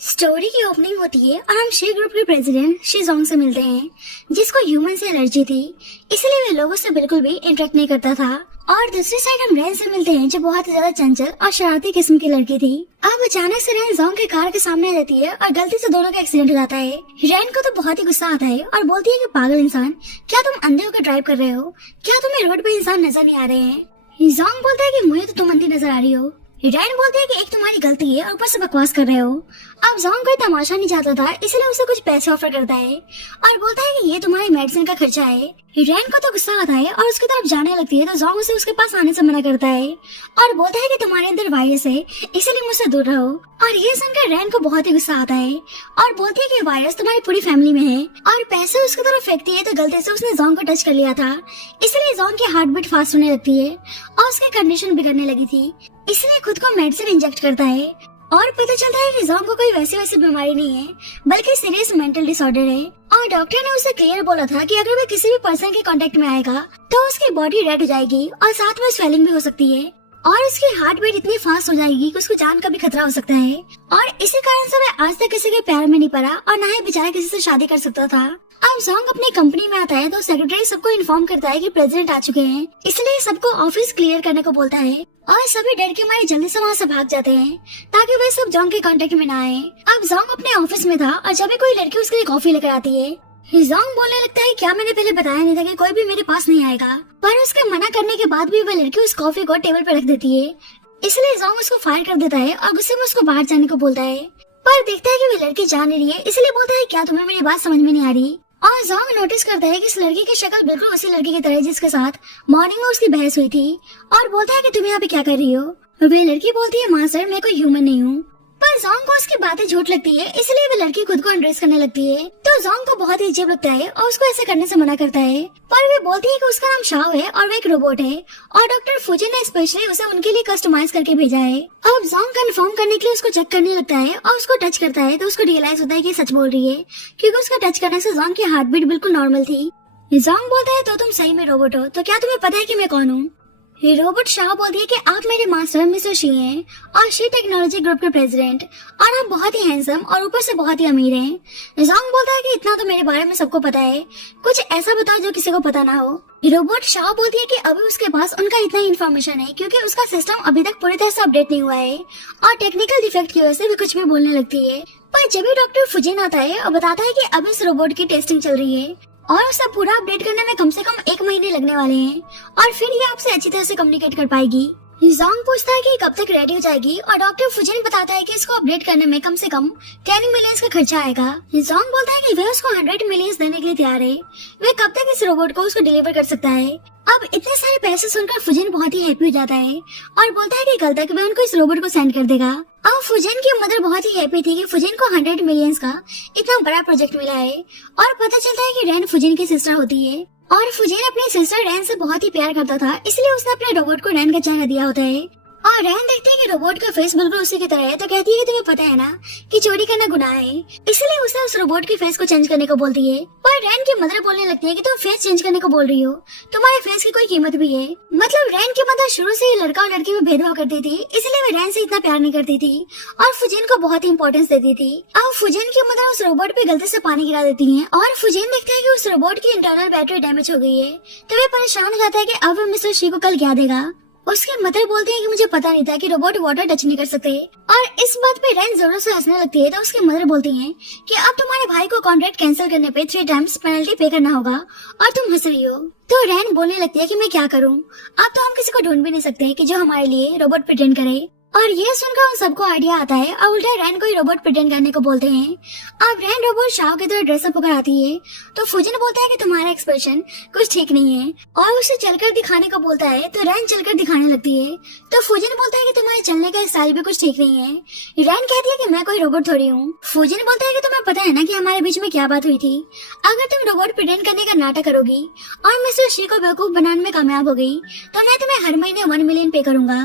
Story की opening होती है और हम शी ग्रुप के प्रेसिडेंट शिजोंग से मिलते हैं, जिसको ह्यूमन से एलर्जी थी, इसलिए वे लोगों से बिल्कुल भी इंटरेक्ट नहीं करता था। और दूसरी साइड हम रैन से मिलते हैं, जो बहुत ही ज्यादा चंचल और शरारती किस्म की लड़की थी। अब अचानक से रैन जोंग के कार के सामने आ जाती है और गलती से दोनों का एक्सीडेंट हो जाता है। रैन को तो बहुत ही गुस्सा आता है और बोलती है कि पागल इंसान, क्या तुम अंधे होकर ड्राइव कर रहे हो? क्या तुम्हें रोड पे इंसान नजर नहीं आ रहे हैं? जोंग बोलता है कि मुझे तो तुम अंधी नजर आ रही हो। रैन बोलते हैं कि एक तुम्हारी गलती है और ऊपर से बकवास कर रहे हो। अब जोंग कोई तमाशा नहीं चाहता था, इसलिए उसे कुछ पैसे ऑफर करता है और बोलता है कि ये तुम्हारी मेडिसिन का खर्चा है। रैन को तो गुस्सा आता है और उसकी तरफ जाने लगती है, तो जोंग उसे उसके पास आने से मना करता है और बोलता है कि तुम्हारे अंदर वायरस है, इसीलिए मुझसे दूर रहो। और ये सुनकर रैन को बहुत ही गुस्सा आता है और बोलती है कि वायरस तुम्हारी पूरी फैमिली में है। और पैसे उसकी तरफ फेंकती है तो गलती से उसने जोंग को टच कर लिया था, इसलिए जोंग की हार्ट बीट फास्ट होने लगती है और उसकी कंडीशन बिगड़ने लगी थी, इसलिए खुद को मेडिसिन इंजेक्ट करता है। और पता चलता है कि जोंग को कोई वैसी बीमारी नहीं है, बल्कि सीरियस मेंटल डिसऑर्डर है। और डॉक्टर ने उसे क्लियर बोला था कि अगर वो किसी भी पर्सन के कांटेक्ट में आएगा तो उसकी बॉडी रेड हो जाएगी और साथ में स्वेलिंग भी हो सकती है और उसकी हार्ट बीट इतनी फास्ट हो जाएगी कि उसको जान का भी खतरा हो सकता है। और इसी कारण से वह आज तक किसी के प्यार में नहीं पड़ा और न ही बेचारा किसी से शादी कर सकता था। अब जोंग अपनी कंपनी में आता है तो सेक्रेटरी सबको इन्फॉर्म करता है कि प्रेसिडेंट आ चुके हैं, इसलिए सबको ऑफिस क्लियर करने को बोलता है और सभी डर के मारे जल्दी से वहाँ से भाग जाते हैं ताकि वे सब जोंग के कांटेक्ट में ना आए। अब जोंग अपने ऑफिस में था और जब भी कोई लड़की उसके लिए कॉफी लेकर आती है, जोंग बोलने लगता है क्या मैंने पहले बताया नहीं था कि कोई भी मेरे पास नहीं आएगा। पर उसके मना करने के बाद भी वह लड़की उस कॉफी को टेबल पर रख देती है, इसलिए जोंग उसको फायर कर देता है और गुस्से में उसको बाहर जाने को बोलता है। पर देखता है कि वह लड़की जा नहीं रही है, इसलिए बोलता है क्या तुम्हें मेरी बात समझ में नहीं आ रही। और जोंग नोटिस करता है कि इस लड़की की शक्ल बिल्कुल उसी लड़की की तरह है जिसके साथ मॉर्निंग में उसकी बहस हुई थी और बोलता है कि तुम यहाँ पे क्या कर रही हो? वे लड़की बोलती है मां सर, मैं कोई ह्यूमन नहीं हूँ। पर जोंग को उसकी बातें झूठ लगती है, इसलिए वो लड़की खुद को अनड्रेस करने लगती है, तो जोंग को बहुत ही अजीब लगता है और उसको ऐसे करने से मना करता है। पर वे बोलती है कि उसका नाम शाओ है और वो एक रोबोट है और डॉक्टर फुजिन ने स्पेशली उसे उनके लिए कस्टमाइज करके भेजा है। अब जोंग कंफर्म करने के लिए उसको चेक करने लगता है और उसको टच करता है तो उसको रियलाइज होता है कि सच बोल रही है, क्योंकि उसका टच करने से जोंग की हार्ट बीट बिल्कुल नॉर्मल थी। जोंग बोलता है तो तुम सही में रोबोट हो, तो क्या तुम्हें पता है कि मैं कौन हूँ? रोबोट शाह बोलती है कि आप मेरे मास्टर मिस्टर शी हैं और शी टेक्नोलॉजी ग्रुप के प्रेसिडेंट और आप बहुत ही हैंडसम और ऊपर से बहुत ही अमीर हैं। जोंग बोलता है कि इतना तो मेरे बारे में सबको पता है, कुछ ऐसा बताओ जो किसी को पता ना हो। रोबोट शाह बोलती है कि अभी उसके पास उनका इतना इन्फॉर्मेशन है क्योंकि उसका सिस्टम अभी तक पूरी तरह से अपडेट नहीं हुआ है और टेक्निकल डिफेक्ट की वजह से भी कुछ भी बोलने लगती है। पर जब भी डॉक्टर फुजिन आता है और बताता है कि अभी इस रोबोट की टेस्टिंग चल रही है और उसे पूरा अपडेट करने में कम से कम 1 महीने लगने वाले हैं और फिर ये आपसे अच्छी तरह से कम्युनिकेट कर पाएगी। जोंग पूछता है कि कब तक रेडी हो जाएगी और डॉक्टर फुजिन बताता है कि इसको अपडेट करने में कम से कम 10 मिलियन का खर्चा आएगा। जोंग बोलता है कि वह उसको 100 मिलियन देने के लिए तैयार है, वह कब तक इस रोबोट को उसको डिलीवर कर सकता है। अब इतने सारे पैसे सुनकर फुजिन बहुत ही हैप्पी हो जाता है और बोलता है कि कल तक वह उनको इस रोबोट को सेंड कर देगा। अब फुजिन की मदर बहुत ही हैप्पी थी कि फुजिन को 100 मिलियन का इतना बड़ा प्रोजेक्ट मिला है और पता चलता है कि रैन फुजिन की सिस्टर होती है और फुजिन अपनी सिस्टर रैन से बहुत ही प्यार करता था, इसलिए उसने अपने रोबोट को रैन का चेहरा दिया होता है। और रैन देखती है कि रोबोट का फेस बिल्कुल उसी की तरह है, तो कहती है कि तुम्हें पता है ना कि चोरी करना गुनाह है, इसलिए उसे उस रोबोट के फेस को चेंज करने को बोलती है। पर रैन की मदर बोलने लगती है कि तुम फेस चेंज करने को बोल रही हो, तुम्हारे फेस की कोई कीमत भी है। मतलब रैन की मदर शुरू से ही लड़का और लड़की में भेदभाव करती थी, इसलिए वे रैन से इतना प्यार नहीं करती थी और फुजिन को बहुत ही इंपॉर्टेंस देती थी। अब फुजिन की मदर उस रोबोट पे गलती से पानी गिरा देती है और फुजिन देखता है कि उस रोबोट की इंटरनल बैटरी डैमेज हो गई है, तो वे परेशान हो जाता है कि अब मिस्टर शी को कल क्या देगा। उसके मदर बोलते हैं कि मुझे पता नहीं था कि रोबोट वाटर टच नहीं कर सकते और इस बात पे रैन जोरों से हंसने लगती है, तो उसकी मदर बोलती हैं कि अब तुम्हारे भाई को कॉन्ट्रैक्ट कैंसिल करने पे 3 टाइम्स पेनल्टी पे करना होगा और तुम हंस रही हो। तो रैन बोलने लगती है कि मैं क्या करूं, अब तो हम किसी को ढूंढ भी नहीं सकते कि जो हमारे लिए रोबोट प्रिटेंड करे। और ये सुनकर उन सबको आइडिया आता है और उल्टा रैन को ही रोबोट प्रिटेंड करने को बोलते हैं। अब रैन रोबोट शाओ की तरह ड्रेसअप होकर आती है तो फुजिन बोलता है कि तुम्हारा एक्सप्रेशन कुछ ठीक नहीं है और उसे चलकर दिखाने को बोलता है, तो रैन चलकर दिखाने लगती है, तो फुजिन बोलता है कि तुम्हारे चलने का स्टाइल भी कुछ ठीक नहीं है। रैन कहती है कि मैं कोई रोबोट थोड़ी हूँ। फुजिन बोलता है कि तुम्हें पता है ना कि हमारे बीच में क्या बात हुई थी, अगर तुम रोबोट प्रिटेंड करने का नाटक करोगी और मिस्टर शी को बेवकूफ बनाने में कामयाब हो गई तो मैं तुम्हें हर महीने 1 मिलियन पे करूंगा।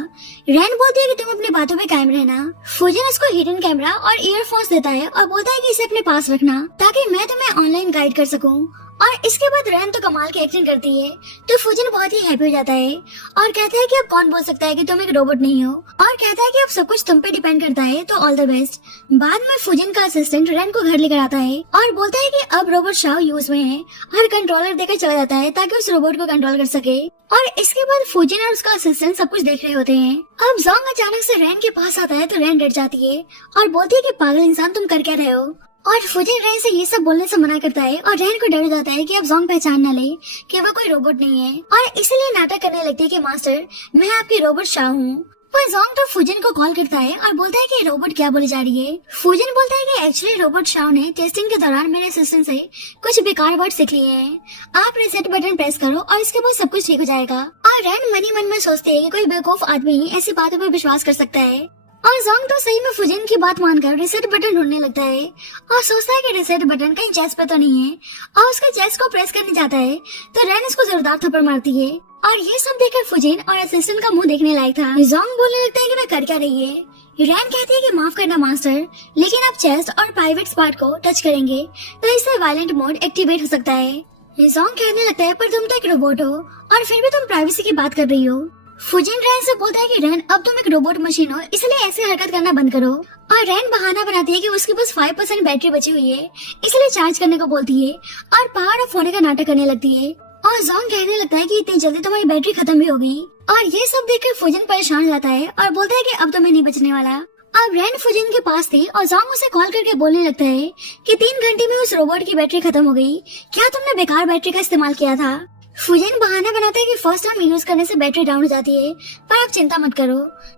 रैन बोलती है कि तुम अपनी बातों में कायम रहना। फुजिन उसको हिडन कैमरा और ईयरफोन्स देता है और बोलता है कि इसे अपने पास रखना ताकि मैं तुम्हें ऑनलाइन गाइड कर सकूं और इसके बाद रैन तो कमाल की एक्टिंग करती है, तो फुजिन बहुत ही हैप्पी हो जाता है और कहता है कि अब कौन बोल सकता है कि तुम एक रोबोट नहीं हो, और कहता है कि अब सब कुछ तुम पे डिपेंड करता है, तो ऑल द बेस्ट। बाद में फुजिन का असिस्टेंट रैन को घर लेकर आता है और बोलता है कि अब रोबोट शाओ यूज में है, और कंट्रोलर देकर चला जाता है ताकि उस रोबोट को कंट्रोल कर सके। और इसके बाद फुजिन और उसका असिस्टेंट सब कुछ देख रहे होते हैं। अब जोंग अचानक से रैन के पास आता है तो रैन डर जाती है और बोलती है कि पागल इंसान तुम कर क्या रहे हो, और फुजिन रैन से ये सब बोलने से मना करता है और रैन को डर जाता है कि अब जोंग पहचान न ले कि वो कोई रोबोट नहीं है, और इसलिए नाटक करने लगती है कि मास्टर मैं आपकी रोबोट शाह हूँ। पर जोंग तो फुजिन को कॉल करता है और बोलता है कि रोबोट क्या बोली जा रही है। फुजिन बोलता है कि एक्चुअली रोबोट शाओ ने टेस्टिंग के दौरान मेरे असिस्टेंट से कुछ बेकार वर्ड सीख लिए हैं, आप रिसेट बटन प्रेस करो और इसके बाद सब कुछ ठीक हो जाएगा। और रैन मन ही मन में सोचते है कि कोई बेवकूफ आदमी ही ऐसी बातों पर विश्वास कर सकता है, और जोंग तो सही में फुजिन की बात मानकर रिसेट बटन ढूंढने लगता है और सोचता है कि रिसेट बटन कहीं चेस्ट पे तो नहीं है, और उसके चेस्ट को प्रेस करने जाता है तो रैन उसको जोरदार थप्पड़ मारती है, और ये सब देखकर फुजिन और असिस्टेंट का मुंह देखने लायक था। जोंग बोलने लगता है कि मैं कर क्या रही है। रैन कहती है कि माफ करना मास्टर, लेकिन आप चेस्ट और प्राइवेट पार्ट को टच करेंगे तो इससे वायलेंट मोड एक्टिवेट हो सकता है। जोंग कहने लगता है पर तुम तो एक रोबोट हो और फिर भी तुम प्राइवेसी की बात कर रही हो। फुजिन रैन से बोलता है कि रैन अब तुम एक रोबोट मशीन हो, इसलिए ऐसी हरकत करना बंद करो, और रैन बहाना बनाती है कि उसके पास 5% बैटरी बची हुई है, इसलिए चार्ज करने को बोलती है और पावर ऑफ होने का नाटक करने लगती है, और जोंग कहने लगता है कि इतनी जल्दी तुम्हारी बैटरी खत्म भी हो गई, और ये सब देखकर फुजिन परेशान हो जाता है और बोलता है कि अब तुम्हें नहीं बचने वाला। अब रैन फुजिन के पास थी और जोंग उसे कॉल करके बोलने लगता है कि 3 घंटे में उस रोबोट की बैटरी खत्म हो गई, क्या तुमने बेकार बैटरी का इस्तेमाल किया था। फुजिन बहाना बनाता है कि फर्स्ट टाइम यूज करने से बैटरी डाउन हो जाती है, पर आप चिंता मत करो।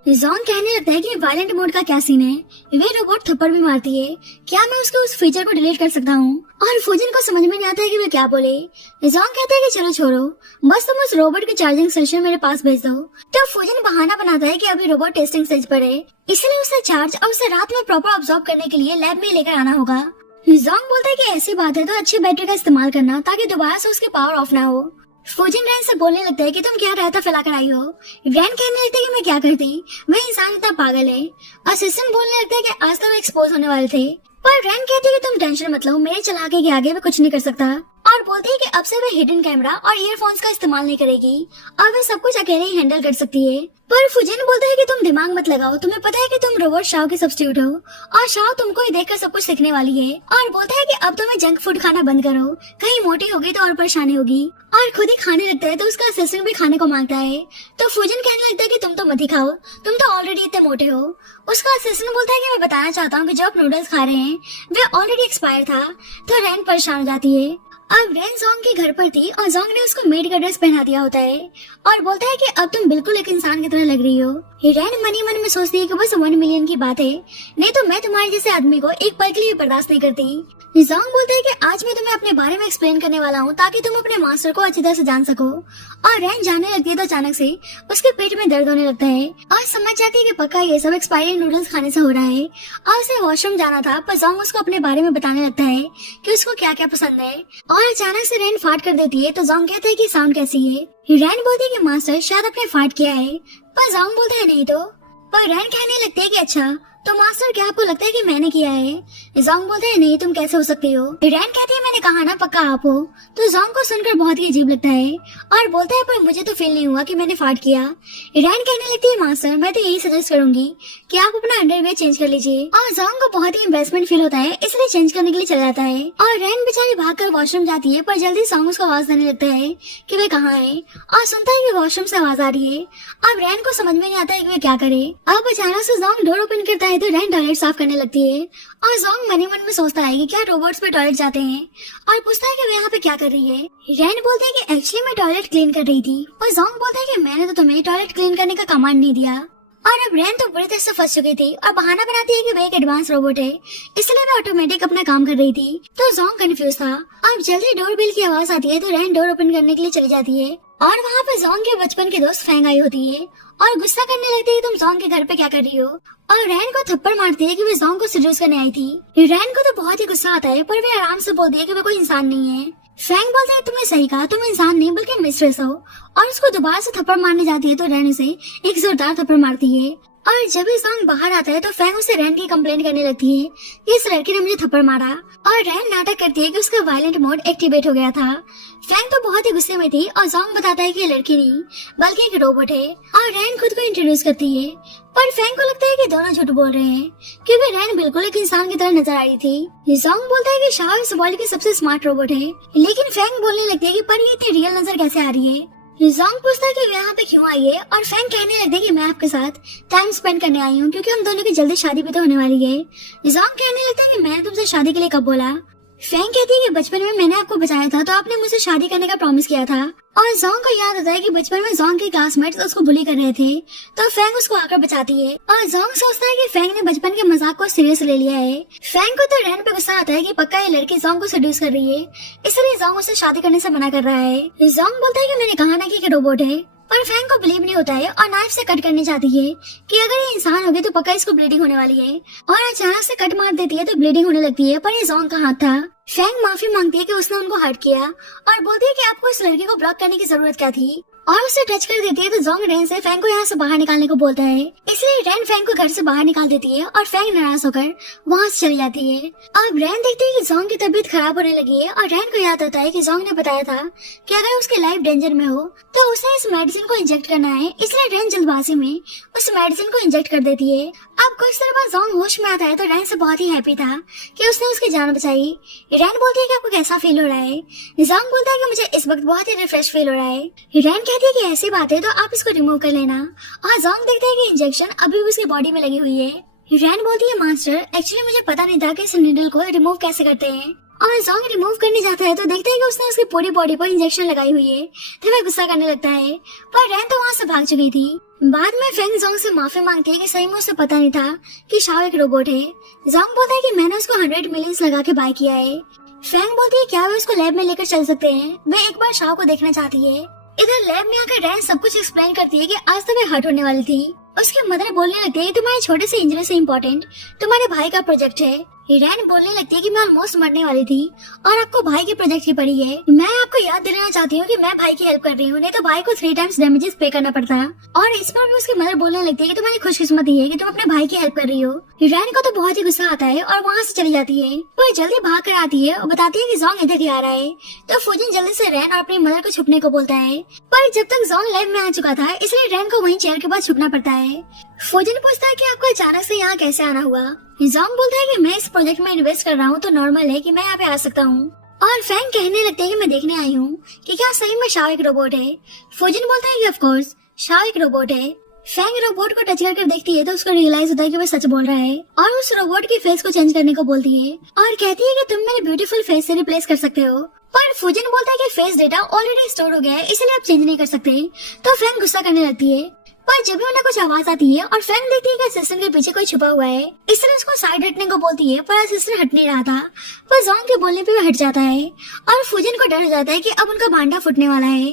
जोंग कहने लगता है कि वायलेंट मोड का क्या सीन है, वे रोबोट थप्पड़ भी मारती है, क्या मैं उसके उस फीचर को डिलीट कर सकता हूँ, और फुजिन को समझ में नहीं आता है कि वे क्या बोले। जोंग कहता है कि चलो छोड़ो, बस तुम उस रोबोट की चार्जिंग स्टेशन मेरे पास भेज दो। तो फुजिन बहाना बनाता है कि अभी रोबोट टेस्टिंग स्टेज पर है, इसलिए उसे चार्ज और उसे रात में प्रॉपर ऑब्जर्व करने के लिए लैब में लेकर आना होगा। जोंग बोलता है कि ऐसी बात है तो अच्छी बैटरी का इस्तेमाल करना ताकि दोबारा से उसकी पावर ऑफ ना हो। फुजिन रैन से बोलने लगता है कि तुम क्या रहता फैलाकर आई हो। रैन कहने लगता है कि मैं क्या करती, वह इंसान इतना पागल है। असिस्टेंट बोलने लगता है कि आज तक एक्सपोज होने वाले थे, पर रैन कहती है कि तुम टेंशन मत लो, मेरे चलाके के आगे वे कुछ नहीं कर सकता, और बोलती है कि अब से वे हिडन कैमरा और ईयरफोन्स का इस्तेमाल नहीं करेगी और वे सब कुछ अकेले ही हैंडल कर सकती है। पर फुजिन बोलता है कि तुम दिमाग मत लगाओ, तुम्हें पता है कि तुम रोबोट शाओ की सब्स्टिट्यूट हो और शाओ तुमको ही देखकर सब कुछ सीखने वाली है, और बोलता है कि अब तुम्हें जंक फूड खाना बंद करो, कहीं मोटी होगी तो और परेशानी होगी, और खुद ही खाने लगता है तो उसका असिस्टेंट भी खाने को मांगता है। तो फुजिन कहने लगता है कि तुम तो मत ही खाओ, तुम तो ऑलरेडी इतने मोटे हो। उसका असिस्टेंट बोलता है कि मैं बताना चाहता हूँ कि जो आप नूडल्स खा रहे हैं वे ऑलरेडी एक्सपायर था। तो रैन परेशान हो जाती है। अब रैन जोंग के घर पर थी और जोंग ने उसको मेड का ड्रेस पहना दिया होता है और बोलता है कि अब तुम बिल्कुल एक इंसान की तरह लग रही हो। रैन मन ही मन में सोचती है कि बस 1 मिलियन की बात है, नहीं तो मैं तुम्हारे जैसे आदमी को एक पल के लिए बर्दाश्त नहीं करती। जोंग बोलता है कि आज मैं तुम्हें अपने बारे में एक्सप्लेन करने वाला हूँ ताकि तुम अपने मास्टर को अच्छी तरह से जान सको। और रैन जानने लगती है तो अचानक से उसके पेट में दर्द होने लगता है और समझ जाती है कि पक्का ये सब एक्सपायरी नूडल्स खाने से हो रहा है, और उसे वॉशरूम जाना था। पर जोंग उसको अपने बारे में बताने लगता है कि उसको क्या क्या पसंद है, और अचानक से रैन फाट कर देती है। तो जोंग कहता है कि साउंड कैसी है। रैन बोलती है कि मास्टर शायद अपने फाट किया है, पर जोंग बोलता है नहीं तो। पर रैन कहने लगते है कि अच्छा तो मास्टर क्या आपको लगता है कि मैंने किया है। जोंग बोलते हैं नहीं, तुम कैसे हो सकती हो। रैन कहती है मैंने कहा ना पक्का आप हो। तो जोंग को सुनकर बहुत ही अजीब लगता है और बोलता है पर मुझे तो फील नहीं हुआ कि मैंने फाट किया। रैन कहने लगती है मास्टर मैं तो यही सजेस्ट करूंगी कि आप अपना अंडरवेयर चेंज कर लीजिए। और जोंग को बहुत ही एम्बैरेसमेंट फील होता है, इसलिए चेंज करने के लिए चला जाता है। और रैन बेचारी भागकर वॉशरूम जाती है, पर जल्दी जोंग उसको आवाज देने लगता है कि वे कहाँ है, और सुनता है कि वॉशरूम से आवाज आ रही है। अब रैन को समझ में नहीं आता है कि वे क्या करे। अब अचानक से जोंग डोर ओपन करता है तो रैन टॉयलेट साफ करने लगती है, और जोंग मन ही मन में सोचता है कि क्या रोबोट्स पे टॉयलेट जाते हैं, और पूछता है कि वे यहाँ पे क्या कर रही है। रैन बोलते हैं कि एक्चुअली मैं टॉयलेट क्लीन कर रही थी। पर जोंग बोलता है कि मैंने तो तुम्हें टॉयलेट क्लीन करने का कमांड नहीं दिया। और अब रैन तो बुरी तरह से फंस चुकी थी और बहाना बनाती है कि वे एक एडवांस रोबोट है, इसलिए वे ऑटोमेटिक अपना काम कर रही थी। तो जोंग कंफ्यूज था। अब जल्दी डोर बेल की आवाज आती है तो रैन डोर ओपन करने के लिए चली जाती है, और वहाँ पे जोंग के बचपन के दोस्त फैंग आई होती है और गुस्सा करने लगती है तुम जोंग के घर पे क्या कर रही हो, और रैन को थप्पड़ मारती है कि वे जोंग को सीड्यूस करने आई थी। रैन को तो बहुत ही गुस्सा आता है, पर वे आराम से बोलती है कि वे कोई इंसान नहीं है। फैंग बोलते हैं तुमने सही कहा, तुम इंसान नहीं बल्कि मिस्ट्रेस हो, और उसको दोबारा से थप्पड़ मारने जाती है तो रैन उसे एक जोरदार थप्पड़ मारती है। और जब भी जोंग बाहर आता है तो फैंग उससे रैन की कंप्लेंट करने लगती है कि इस लड़के ने मुझे थप्पड़ मारा, और रैन नाटक करती है कि उसका वायलेंट मोड एक्टिवेट हो गया था। फैंग तो बहुत ही गुस्से में थी और जोंग बताता है कि ये लड़की नहीं बल्कि एक रोबोट है, और रैन खुद को इंट्रोड्यूस करती है। पर फैंग को लगता है कि दोनों झूठ बोल रहे हैं क्योंकि रैन बिल्कुल एक इंसान की तरह नजर आ रही थी। जोंग बोलता है कि शाओ इस वर्ल्ड की सबसे स्मार्ट रोबोट है, लेकिन फैंग बोलने लगती है कि पर ये इतनी रियल नजर कैसे आ रही है। जोंग पूछता है कि वो यहाँ पे क्यों आई है, और फैंग कहने लगती है कि मैं आपके साथ टाइम स्पेंड करने आई हूँ क्योंकि हम दोनों की जल्दी शादी भी तो होने वाली है। जोंग कहने लगता है कि मैंने तुमसे शादी के लिए कब बोला। फैंग कहती है कि बचपन में मैंने आपको बचाया था तो आपने मुझसे शादी करने का प्रॉमिस किया था, और जोंग को याद आता है कि बचपन में जोंग के क्लासमेट्स उसको बुली कर रहे थे, तो फैंग उसको आकर बचाती है। और जोंग सोचता है कि फैंग ने बचपन के मजाक को सीरियस ले लिया है। फैंग को तो रैन पे गुस्सा आता है कि पक्का ये लड़की जोंग को सेड्यूस कर रही है, इसलिए जोंग उसे शादी करने से मना कर रहा है। जोंग बोलता है कि मैंने कहा ना कि रोबोट है, पर फैंग को बिलीव नहीं होता है और नाइफ से कट करनी चाहती है कि अगर ये इंसान होगी तो पक्का इसको ब्लीडिंग होने वाली है, और अचानक से कट मार देती है तो ब्लीडिंग होने लगती है, पर ये जोंग का हाथ था। फैंग माफी मांगती है कि उसने उनको हर्ट किया और बोलती है कि आपको इस लड़की को ब्लॉक करने की जरूरत क्या थी, और उसे टच कर देती है तो जोंग रैन से फैंग को यहाँ से बाहर निकालने को बोलता है, इसलिए रैन फैंग को घर से बाहर निकाल देती है और फैंग नाराज होकर वहाँ से चली जाती है। अब रैन देखती है कि जोंग की तबीयत खराब होने लगी है, और रैन को याद आता है कि जोंग ने बताया था कि अगर उसकी लाइफ डेंजर में हो तो उसे इस मेडिसिन को इंजेक्ट करना है, इसलिए रैन जल्दबाजी में उस मेडिसिन को इंजेक्ट कर देती है। अब कुछ देर बाद जोंग होश में आता है तो रैन से बहुत ही हैप्पी था कि उसने उसकी जान बचाई। रैन बोलती है कि आपको कैसा फील हो रहा है। जोंग बोलता है कि मुझे इस वक्त बहुत ही रिफ्रेश फील हो रहा है। रैन कहती है कि ऐसी बात है तो आप इसको रिमूव कर लेना, और जोंग देखता है कि इंजेक्शन अभी भी उसकी बॉडी में लगी हुई है। रैन बोलती है मास्टर एक्चुअली मुझे पता नहीं था कि इस नीडल को रिमूव कैसे करते हैं, और जोंग रिमूव करने जाता है तो देखता है कि उसने उसकी पूरी बॉडी पर इंजेक्शन लगाई हुई है, तो वह गुस्सा करने लगता है, पर रैन तो वहाँ से भाग चुकी थी। बाद में फैंग जोंग से माफी मांगती है कि सही में उसे पता नहीं था कि शाओ एक रोबोट है। जोंग बोलता है कि मैंने उसको 100 मिलियंस लगा के बाय किया है। फैंग बोलती है क्या वे उसको लैब में लेकर चल सकते हैं, वे एक बार शाओ को देखना चाहती है। इधर लैब में आकर रैन सब कुछ एक्सप्लेन करती है कि आज तो वे हर्ट होने वाली थी। उसकी मदर बोलने लगती है कि तुम्हारे छोटे से इंजरी से इम्पोर्टेंट तुम्हारे भाई का प्रोजेक्ट है। रैन बोलने लगती है कि मैं ऑलमोस्ट मरने वाली थी और आपको भाई के प्रोजेक्ट की पड़ी है। मैं आपको याद दिलाना चाहती हूँ कि मैं भाई की हेल्प कर रही हूँ, नहीं तो भाई को 3 टाइम्स डैमेजेस पे करना पड़ता। और इस पर भी उसकी मदर बोलने लगती है कि तुम्हारी खुशकिस्मती है कि तुम अपने भाई की हेल्प कर रही हो। रैन को तो बहुत ही गुस्सा आता है और वहाँ से चली जाती है। वो जल्दी भाग कर आती है और बताती है कि जोंग इधर ही आ रहा है, तो फुजिन जल्दी से रैन और अपनी मदर को छुपने को बोलता है, पर जब तक जोंग लैब में आ चुका था इसलिए रैन को वहीं चेयर के पास छुपना पड़ता है। फुजिन पूछता है कि आपको अचानक से यहाँ कैसे आना हुआ। जोंग बोलता है कि मैं इस प्रोजेक्ट में इन्वेस्ट कर रहा हूँ तो नॉर्मल है कि मैं यहाँ पे आ सकता हूँ, और फैंग कहने लगते हैं कि मैं देखने आई हूँ कि क्या सही में शाओ एक रोबोट है। फुजिन बोलता है कि ऑफ कोर्स शाओ एक रोबोट है। फैंग रोबोट को टच कर देखती है तो उसको रियलाइज होता है कि वो सच बोल रहा है, और उस रोबोट की फेस को चेंज करने को बोलती है और कहती है कि तुम मेरे ब्यूटीफुल फेस से रिप्लेस कर सकते हो। पर फुजिन बोलता है कि फेस डेटा ऑलरेडी स्टोर हो गया है इसलिए आप चेंज नहीं कर सकते, तो फैंग गुस्सा करने लगती है। पर जब भी उन्हें कुछ आवाज आती है और फैंग देखती है कि असिस्टेंट के पीछे कोई छुपा हुआ है, इसलिए उसको साइड हटने को बोलती है, पर असिस्टेंट हट नहीं रहा था। पर जोंग के बोलने पे वो हट जाता है और फुजिन को डर हो जाता है कि अब उनका भांडा फूटने वाला है।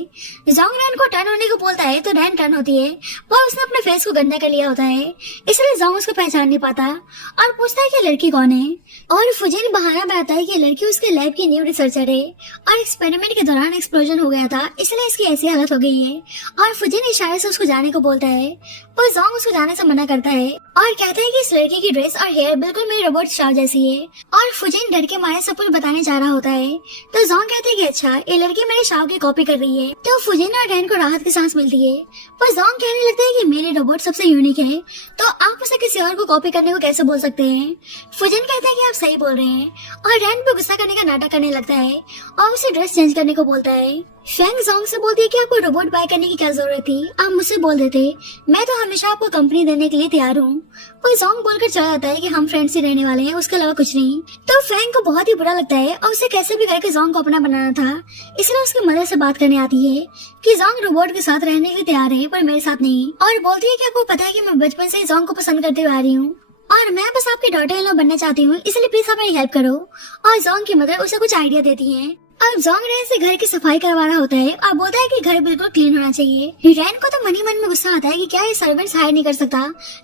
जोंग रैन को टर्न होने को बोलता है तो रैन टर्न होती है, पर उसने अपने फेस को गंदा कर लिया होता है, इसलिए जोंग उसको पहचान नहीं पाता और पूछता है कि लड़की कौन है। और फुजिन बहाना बनाता है कि लड़की उसके लैब की न्यू रिसर्चर है और एक्सपेरिमेंट के दौरान एक्सप्लोजन हो गया था इसलिए इसकी ऐसी हालत हो गई है, और फुजिन इशारे से उसको जाने को बोलता है, पर जोंग उसको जाने से मना करता है और कहता है कि इस लड़की की ड्रेस और हेयर बिल्कुल मेरी रोबोट शाओ जैसी है, और फुजिन डर के मारे सब कुछ बताने जा रहा होता है। तो जोंग कहता है कि अच्छा ये लड़की मेरे शाओ की कॉपी कर रही है, तो फुजिन और रैन को राहत की सांस मिलती है। पर जोंग कहने लगता है कि मेरी रोबोट सबसे यूनिक है तो आप उसे किसी और को कॉपी करने को कैसे बोल सकते हैं। फुजिन कहता है कि आप सही बोल रहे हैं, और रैन पे गुस्सा करने का नाटक करने लगता है और उसे ड्रेस चेंज करने को बोलता है। फैंग जोंग से बोलती है कि आपको रोबोट बाय करने की क्या जरूरत थी, आप मुझसे बोल देते, मैं तो हमेशा आपको कंपनी देने के लिए तैयार हूँ। कोई जोंग बोलकर चला जाता है कि हम फ्रेंड्स ही रहने वाले हैं, उसके अलावा कुछ नहीं। तो फैंग को बहुत ही बुरा लगता है और उसे कैसे भी करके जोंग को अपना बनाना था, इसलिए उसकी मदर से बात करने आती है कि जोंग रोबोट के साथ रहने के लिए तैयार है पर मेरे साथ नहीं, और बोलती है कि आपको पता है कि मैं बचपन से ही जोंग को पसंद करते हुए आ रही हूँ और मैं बस आपकी डॉटर इन लॉ बनना चाहती हूँ, इसलिए प्लीज आप मेरी हेल्प करो। और जोंग की मदर उसे कुछ आइडिया देती है। अब जोंग रैन से घर की सफाई करवा रहा होता है और बोलता है कि घर बिल्कुल क्लीन होना चाहिए। रैन को तो मन ही मन में गुस्सा आता है कि क्या ये सर्वेंट्स हायर नहीं कर सकता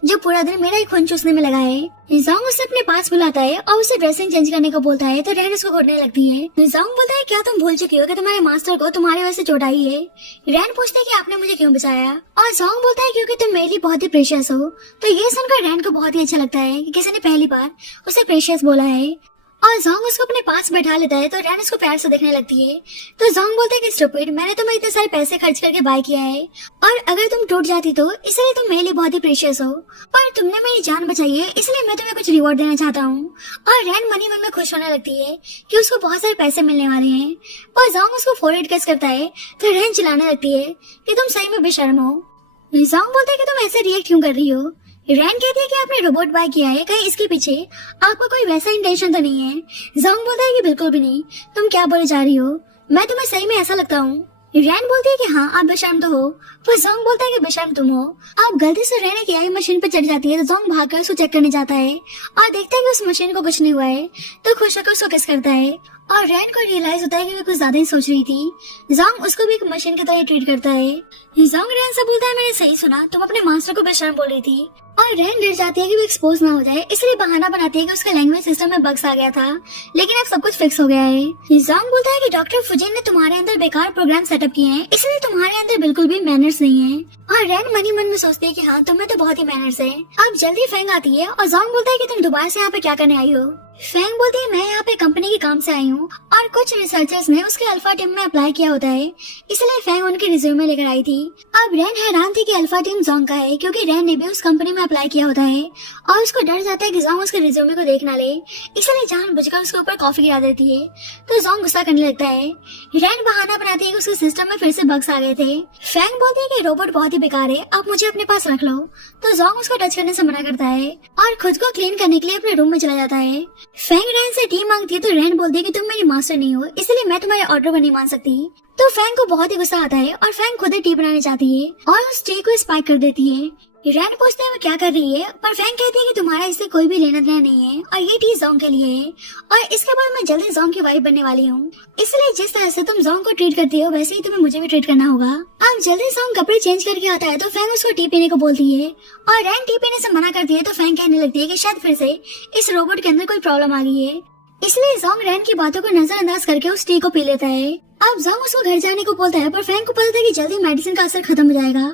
जो पूरा दिन मेरा ही खून चूसने में लगा है। जोंग उसे अपने पास बुलाता है और उसे ड्रेसिंग चेंज करने को बोलता है तो रैन उसको घुटने लगती है। जोंग बोलता है क्या तुम भूल चुकी हो कि तुम्हारे मास्टर को तुम्हारे वजह से चोट आई है। रैन पूछता है कि आपने मुझे क्यों बचाया और जोंग बोलता है क्योंकि तुम मेरे लिए बहुत ही प्रेशियस हो। तो ये सुनकर रैन को बहुत ही अच्छा लगता है कि किसी ने पहली बार उसे प्रेशियस बोला है और जोंग उसको अपने पास बैठा लेता है तो रैन उसको प्यार से देखने लगती है। तो जोंग बोलता है कि स्टूपिड, मैंने तुम्हें इतने सारे पैसे खर्च करके बाय किया है और अगर तुम टूट जाती तो इसलिए तुम मेरे लिए बहुत ही प्रेशियस हो, पर तुमने मेरी जान बचाई है इसलिए मैं तुम्हें कुछ रिवॉर्ड देना चाहता हूँ। और रैन मन ही मन में खुश होने लगती है कि उसको बहुत सारे पैसे मिलने वाले हैं। पर जोंग उसको फोरहेड किस करता है तो रैन चिल्लाने लगती है कि तुम सही में बेशर्म हो। जोंग बोलता है कि तुम ऐसे रिएक्ट क्यों कर रही हो। रैन कहती है कि आपने रोबोट बाय किया है, कहीं इसके पीछे आपका कोई वैसा इंटेंशन तो नहीं है। जोंग बोलता है कि बिल्कुल भी नहीं, तुम क्या बोले जा रही हो, मैं तुम्हें सही में ऐसा लगता हूँ। रैन बोलती है कि हाँ आप बेशर्म तो हो, पर जोंग बोलता है कि बेशर्म तुम हो। आप गलती से रैन की आई मशीन पर चढ़ जाती है तो जोंग भागकर उसको चेक करने जाता है और देखता है कि उस मशीन को कुछ नहीं हुआ है तो खुश होकर उसको किस करता है और रैन को रियलाइज होता है कि वो कुछ ज्यादा ही सोच रही थी। जोंग उसको भी एक मशीन की तरह ट्रीट करता है। जोंग रैन से बोलता है मैंने सही सुना, तुम अपने मास्टर को बेशर्म बोल रही थी। और रैन डर जाती है कि वो एक्सपोज ना हो जाए इसलिए बहाना बनाती है कि उसका लैंग्वेज सिस्टम में बग्स आ गया था लेकिन अब सब कुछ फिक्स हो गया है। जोंग बोलता है कि डॉक्टर फुजिन ने तुम्हारे अंदर बेकार प्रोग्राम सेटअप किए हैं इसलिए तुम्हारे अंदर बिल्कुल भी मैनर्स नहीं है। और रैन मन ही मन में सोचती है कि हाँ तुम्हें तो बहुत ही मैनर्स है। अब जल्दी फेंग आती है और जोंग बोलता है कि तुम दोबारा से यहाँ पे क्या करने आई हो। फेंग बोलती है मैं यहाँ पे कंपनी के काम से आई हूँ और कुछ रिसर्चर्स ने उसके अल्फा टीम में अप्लाई किया होता है इसलिए फेंग उनके रिज्यूमे लेकर आई थी। अब रैन हैरान थी कि अल्फा टीम जोंग का है क्योंकि रैन ने भी उस कंपनी में अप्लाई किया होता है और उसको डर जाता है कि जोंग उसके रिज्यूमे को देख ना ले इसलिए जानबूझकर उसके ऊपर कॉफी गिरा देती है तो जोंग गुस्सा करने लगता है। रैन बहाना बनाती है कि उसके सिस्टम में फिर से बग्स आ गए थे। फेंग बोलती है कि रोबोट बहुत ही बेकार है, आप मुझे अपने पास रख लो। तो जोंग उसको टच करने से मना करता है और खुद को क्लीन करने के लिए अपने रूम में चला जाता है। फेंग रैन से टी मांगती है तो रैन बोलती है कि तुम मेरी मास्टर नहीं हो इसलिए मैं तुम्हारे ऑर्डर को नहीं मान सकती। तो फेंग को बहुत ही गुस्सा आता है और फेंग खुद ही टी बनाने चाहती है और उस टी को स्पाइक कर देती है। रैन पूछते हैं वो क्या कर रही है पर फेंग कहती है कि तुम्हारा इससे कोई भी लेना देना नहीं है और ये टी जोंग के लिए है और इसके बाद मैं जल्दी जोंग की वाइफ बनने वाली हूँ इसलिए जिस तरह से तुम जोंग को ट्रीट करती हो वैसे ही तुम्हें मुझे भी ट्रीट करना होगा। अब जल्दी जोंग कपड़े चेंज करके आता है तो फेंग उसको टी पीने को बोलती है और रैन टी पीने से मना करती है तो फेंग कहने लगती है कि शायद फिर से इस रोबोट के अंदर कोई प्रॉब्लम आ गई है इसलिए जोंग रैन की बातों को नजरअंदाज करके उस टी को पी लेता है। अब जोंग उसको घर जाने को बोलता है पर फेंग को पता था कि जल्दी मेडिसिन का असर खत्म हो जाएगा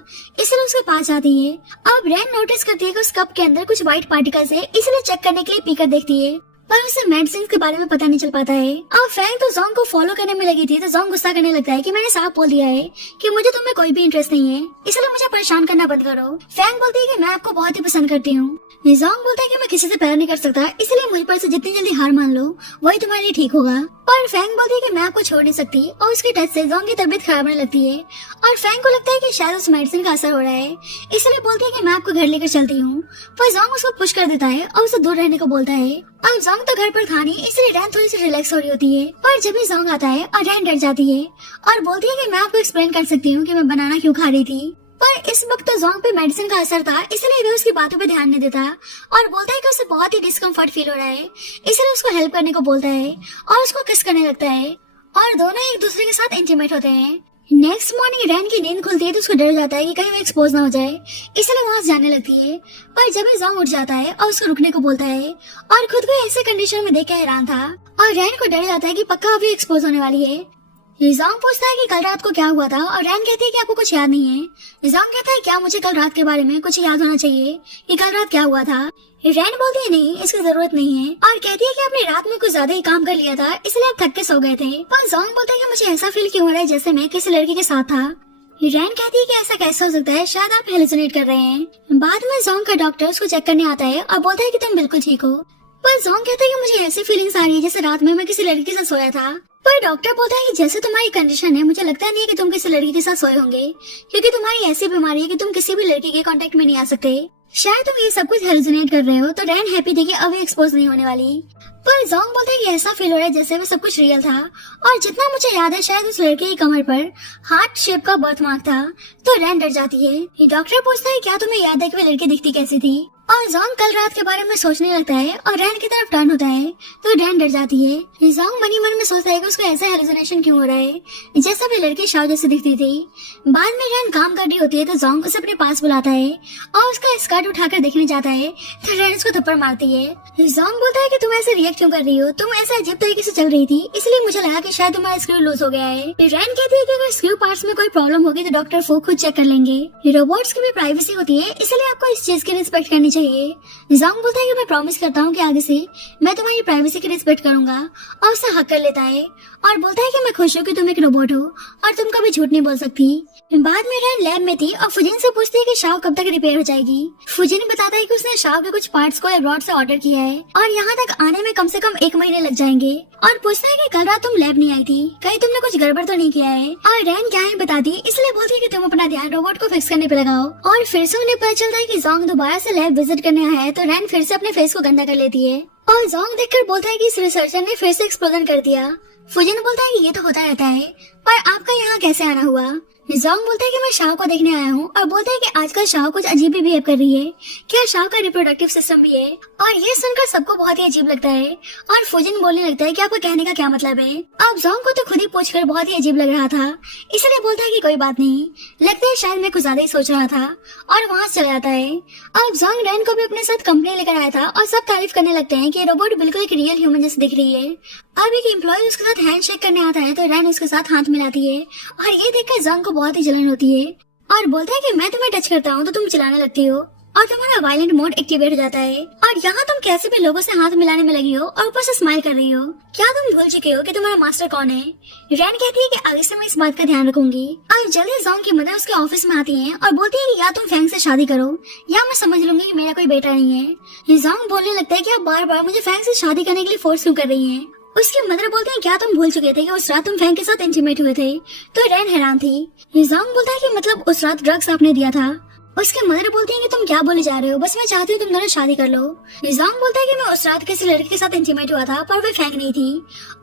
इसलिए उसके पास जाती है। अब रैन नोटिस करती है कि उस कप के अंदर कुछ व्हाइट पार्टिकल्स है इसलिए चेक करने के लिए पीकर देखती है पर उसे मेडिसिन के बारे में पता नहीं चल पाता है। अब फेंग तो जोंग को फॉलो करने में लगी थी तो जोंग गुस्सा करने लगता है कि मैंने साफ बोल दिया है कि मुझे तुम्हें कोई भी इंटरेस्ट नहीं है इसलिए मुझे परेशान करना बंद करो। फेंग बोलती है कि मैं आपको बहुत ही पसंद करती हूँ। जोंग बोलता है कि मैं किसी से प्यार नहीं कर सकता इसलिए मुझ पर से जितनी जल्दी हार मान लो वही तुम्हारे लिए ठीक होगा। पर फेंग बोलती है कि मैं आपको छोड़ नहीं सकती और उसके टच से जोंग की तबीयत खराब होने लगती है और फेंग को लगता है कि शायद उस मेडिसिन का असर हो रहा है इसलिए बोलती है कि मैं आपको घर लेकर चलती हूँ पर जोंग उसको पुश कर देता है और उसे दूर रहने को बोलता है। अब जोंग तो घर पर था नहीं इसलिए रैन थोड़ी सी रिलैक्स हो रही होती है पर जब भी जोंग आता है और रैन डर जाती है और बोलती है कि मैं आपको एक्सप्लेन कर सकती हूँ कि मैं बनाना क्यों खा रही थी। पर इस वक्त तो जोंग पे मेडिसिन का असर था इसलिए वह उसकी बातों पे ध्यान नहीं देता और बोलता है कि उसे बहुत ही डिस्कम्फर्ट फील हो रहा है इसलिए उसको हेल्प करने को बोलता है और उसको किस करने लगता है और दोनों एक दूसरे के साथ इंटीमेट होते हैं। नेक्स्ट मॉर्निंग रैन की नींद खुलती है तो उसको डर जाता है कि कहीं वो एक्सपोज ना हो जाए इसलिए वहाँ जाने लगती है पर जब भी जोंग उठ जाता है और उसको रुकने को बोलता है और खुद को ऐसे कंडीशन में देख के हैरान था और रैन को डर जाता है कि पक्का अभी एक्सपोज होने वाली है। जोंग पूछता है कि कल रात को क्या हुआ था और रैन कहती है कि आपको कुछ याद नहीं है। जोंग कहता है क्या मुझे कल रात के बारे में कुछ याद होना चाहिए कि कल रात क्या हुआ था। रैन बोलती है नहीं इसकी जरूरत नहीं है और कहती है कि आपने रात में कुछ ज्यादा ही काम कर लिया था इसलिए आप थक के सो गए थे। पर जोंग बोलता है कि मुझे ऐसा फील क्यों हो रहा है जैसे मैं किसी लड़की के साथ था। रैन कहती है कि ऐसा कैसे हो सकता है, शायद आप हेलुसिनेट कर रहे हैं। बाद में जोंग का डॉक्टर उसको चेक करने आता है और बोलता है कि तुम बिल्कुल ठीक हो। पर जोंग कहता है कि मुझे ऐसी फीलिंग्स आ रही है जैसे रात में मैं किसी लड़की के साथ सोया था। पर डॉक्टर बोलता है कि जैसे तुम्हारी कंडीशन है मुझे लगता नहीं है कि तुम किसी लड़की के साथ सोए होंगे क्योंकि तुम्हारी ऐसी बीमारी है कि तुम किसी भी लड़की के कांटेक्ट में नहीं आ सकते। शायद तुम ये सब कुछ हेलुसिनेट कर रहे हो। तो रैन हैप्पी थी कि अब एक्सपोज नहीं होने वाली। पर जोंग बोलता है कि ऐसा फील हो रहा है जैसे वो सब कुछ रियल था और जितना मुझे याद है शायद उस लड़के की कमर पर हार्ट शेप का बर्थ मार्क था। तो रैन डर जाती है। डॉक्टर पूछता है क्या तुम्हें याद है कि वो लड़की दिखती कैसी थी और जोंग कल रात के बारे में सोचने लगता है और रैन की तरफ टर्न होता है तो रैन डर जाती है। जोंग मन ही मन में सोचता है कि उसको ऐसा हेलुसिनेशन क्यों हो रहा है, जैसा भी लड़की शाव जैसे दिखती थी। बाद में रैन काम कर रही होती है तो जोंग उसे अपने पास बुलाता है और उसका स्कर्ट उठाकर देखने जाता है तो रैन उसको थप्पड़ मारती है। जोंग बोलता है कि तुम ऐसे रिएक्ट क्यों कर रही हो, तुम ऐसे अजीब तरीके से चल रही थी इसलिए मुझे लगा कि शायद तुम्हारा स्क्रू लूज हो गया है। रैन कहती है कि अगर स्क्रू पार्ट्स में कोई प्रॉब्लम होगी तो डॉक्टर फो खुद चेक कर लेंगे। रोबोट्स की भी प्राइवेसी होती है इसलिए आपको इस चीज की रिस्पेक्ट करनी चाहिए। जोंग बोलता है कि मैं प्रॉमिस करता हूँ कि आगे से मैं तुम्हारी प्राइवेसी की रिस्पेक्ट करूंगा और उसे हक कर लेता है और बोलता है कि मैं खुश हूँ कि तुम एक रोबोट हो और तुम कभी झूठ नहीं बोल सकती। बाद में रैन लैब में थी और फुजिन से पूछती है कि शाव कब तक रिपेयर हो जाएगी। फुजिन बताता है कि उसने शाव के कुछ पार्ट्स को एब्रॉड से ऑर्डर किया है और यहाँ तक आने में कम से कम 1 महीने लग जाएंगे और पूछता है कि कल रात तुम लैब नहीं आई थी, कहीं तुमने कुछ गड़बड़ तो नहीं किया है। और रैन क्या है बताती इसलिए बोलती है कि तुम अपना ध्यान रोबोट को फिक्स करने पे लगाओ। और फिर से उन्हें पता चलता है कि जोंग दोबारा से लैब विजिट करने आया है तो रैन फिर से अपने फेस को गंदा कर लेती है और जोंग देखकर बोलता है कि इस रिसर्चर ने फिर से एक्सप्लोजन कर दिया। फुजिन बोलता है कि ये तो होता रहता है पर आपका यहाँ कैसे आना हुआ। जोंग बोलता है कि मैं शाव को देखने आया हूँ और बोलता है कि आजकल शाव कुछ अजीब भी बिहेव कर रही है, क्या शाव का रिप्रोडक्टिव सिस्टम भी है। और ये सुनकर सबको बहुत ही अजीब लगता है और फुजिन बोलने लगता है कि आपको कहने का क्या मतलब है। अब जोंग को तो खुद ही पूछकर बहुत ही अजीब लग रहा था इसलिए बोलता है कि कोई बात नहीं, लगता है शायद मैं कुछ ज्यादा ही सोच रहा था और वहाँ चला जाता है। अब जोंग रैन को भी अपने साथ कंपनी लेकर आया था और सब तारीफ करने लगते हैं कि रोबोट बिल्कुल एक रियल ह्यूमन जैसे दिख रही है। अब एक एम्प्लॉय उसके साथ हैंड शेक करने आता है तो रैन उसके साथ हाथ मिलाती है और ये देखकर जोंग को बहुत ही जलन होती है और बोलता है कि मैं तुम्हें टच करता हूँ तो तुम चिल्लाने लगती हो और तुम्हारा वायलेंट मोड एक्टिवेट हो जाता है और यहाँ तुम कैसे भी लोगों से हाथ मिलाने में लगी हो और ऊपर से स्माइल कर रही हो, क्या तुम भूल चुके हो कि तुम्हारा मास्टर कौन है। रैन कहती है कि आगे से मैं इस बात का ध्यान रखूंगी। और जल्दी जोंग की मदर उसके ऑफिस में आती है और बोलती है कि या तुम फैंग से शादी करो या मैं समझ लूंगी कि मेरा कोई बेटा नहीं है। जोंग बोलने लगता है कि आप बार बार मुझे फैंग से शादी करने के लिए फोर्स क्यों कर रही है। उसकी मदर बोलते हैं क्या तुम भूल चुके थे कि उस रात तुम फैंग के साथ इंटीमेट हुए थे। तो रैन हैरान थी। जोंग बोलता है कि मतलब उस रात ड्रग्स आपने दिया था। उसके मदर बोलती है कि तुम क्या बोले जा रहे हो, बस मैं चाहती हूँ तुम दोनों शादी कर लो। जोंग बोलता है कि मैं उस रात किसी लड़की के साथ इंटीमेट हुआ था पर वो फैंग नहीं थी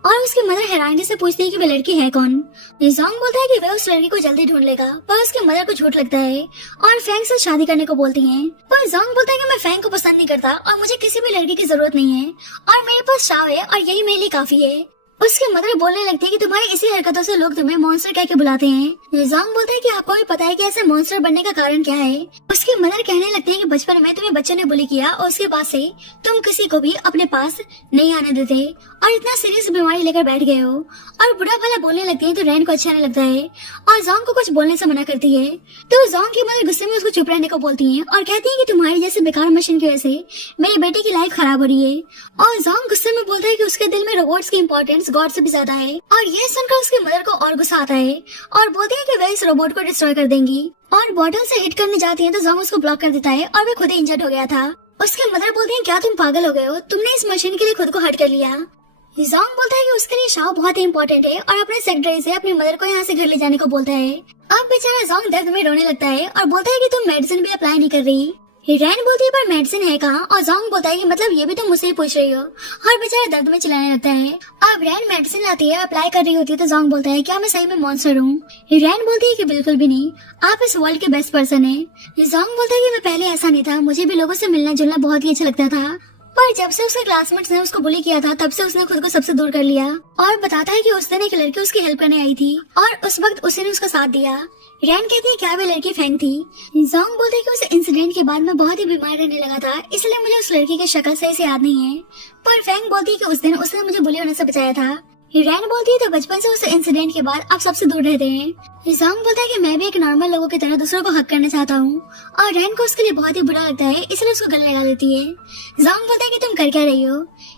और उसकी मदर हैरानी से पूछती है कि वो लड़की है कौन। जोंग बोलता है कि वह उस लड़की को जल्दी ढूंढ लेगा पर उसके मदर को झूठ लगता है और फैंग से शादी करने को बोलती है। पर जोंग बोलता है कि मैं फैंग को पसंद नहीं करता और मुझे किसी भी लड़की की जरूरत नहीं है और मेरे पास शाव है और यही मेरे लिए काफी है। उसकी मदर बोलने लगती है कि तुम्हारी इसी हरकतों से लोग तुम्हें मॉन्स्टर कह के बुलाते हैं। जोंग बोलता है कि आपको भी पता है कि ऐसे मॉन्स्टर बनने का कारण क्या है। उसकी मदर कहने लगती है कि बचपन में तुम्हें बच्चे ने बुली किया और उसके बाद से तुम किसी को भी अपने पास नहीं आने देते और इतना सीरियस बीमारी लेकर बैठ गए हो। और बुरा भला बोलने लगती है तो रैन को अच्छा नहीं लगता है और जोंग को कुछ बोलने से मना करती है। तो जोंग की मदर गुस्से में उसको चुप रहने को बोलती है और कहती है कि तुम्हारी जैसे बेकार मशीन की वजह से मेरी बेटी की लाइफ खराब हो रही है। और जोंग गुस्से में बोलता है कि उसके दिल में रोबोट्स की इम्पोर्टेंस गॉड से भी ज्यादा है और ये सुनकर उसकी मदर को और गुस्सा आता है और बोलते हैं कि वह इस रोबोट को डिस्ट्रॉय कर देंगी। और बॉटल से हिट करने जाती है तो जोंग उसको ब्लॉक कर देता है और वह खुद ही इंजर्ड हो गया था। उसके मदर बोलते हैं क्या तुम पागल हो गए हो, तुमने इस मशीन के लिए खुद को हर्ट कर लिया। जोंग बोलता है कि उसके लिए शाव बहुत ही इम्पोर्टेंट है और अपने सेक्रेटरी से अपनी मदर को यहाँ से घर ले जाने को बोलता है। अब बेचारा जोंग दर्द में रोने लगता है और बोलता है कि तुम मेडिसिन भी अप्लाई नहीं कर रही। रैन बोलती है पर मेडिसिन है कहाँ और जोंग बोलता है कि मतलब ये भी तुम मुझसे ही पूछ रही हो और बेचारा दर्द में चिल्लाने लगता है। अब रैन मेडिसिन लाती है अप्लाई कर रही होती है तो जोंग बोलता है क्या मैं सही में मॉन्स्टर हूँ। रैन बोलती है कि बिल्कुल भी नहीं, आप इस वर्ल्ड के बेस्ट पर्सन है। जोंग बोलता है कि मैं पहले ऐसा नहीं था, मुझे भी लोगों से मिलना जुलना बहुत ही अच्छा लगता था पर जब से उसके क्लासमेट्स ने उसको बुली किया था तब से उसने खुद को सबसे दूर कर लिया। और बताता है कि उस दिन एक लड़की उसकी हेल्प करने आई थी और उस वक्त उसी ने उसका साथ दिया। रैन कहती है क्या वे लड़की फैंग थी। जोंग बोलते है कि उस इंसिडेंट के बाद मैं बहुत ही बीमार रहने लगा था इसलिए मुझे उस लड़की की शक्ल सही से याद नहीं है। पर फैंग बोलती है कि उस दिन उसने मुझे बुली होने से बचाया था। रैन बोलती है तो बचपन से उस इंसिडेंट के बाद आप सबसे दूर रहते हैं। जोंग बोलता है कि मैं भी एक नॉर्मल लोगों की तरह दूसरों को हक करना चाहता हूँ और रैन को उसके लिए बहुत ही बुरा लगता है इसलिए उसको गले लगा देती है। जोंग बोलता है कि तुम कर क्या रही हो।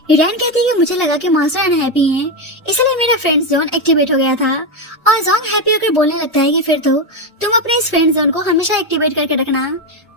रैन कहती है कि मुझे लगा कि मास्टर अनहैप्पी हैं इसलिए मेरा फ्रेंड जोन एक्टिवेट हो गया था। और जोंग हैप्पी होकर बोलने लगता है कि फिर तो तुम अपने इस फ्रेंड जोन को हमेशा एक्टिवेट करके रखना।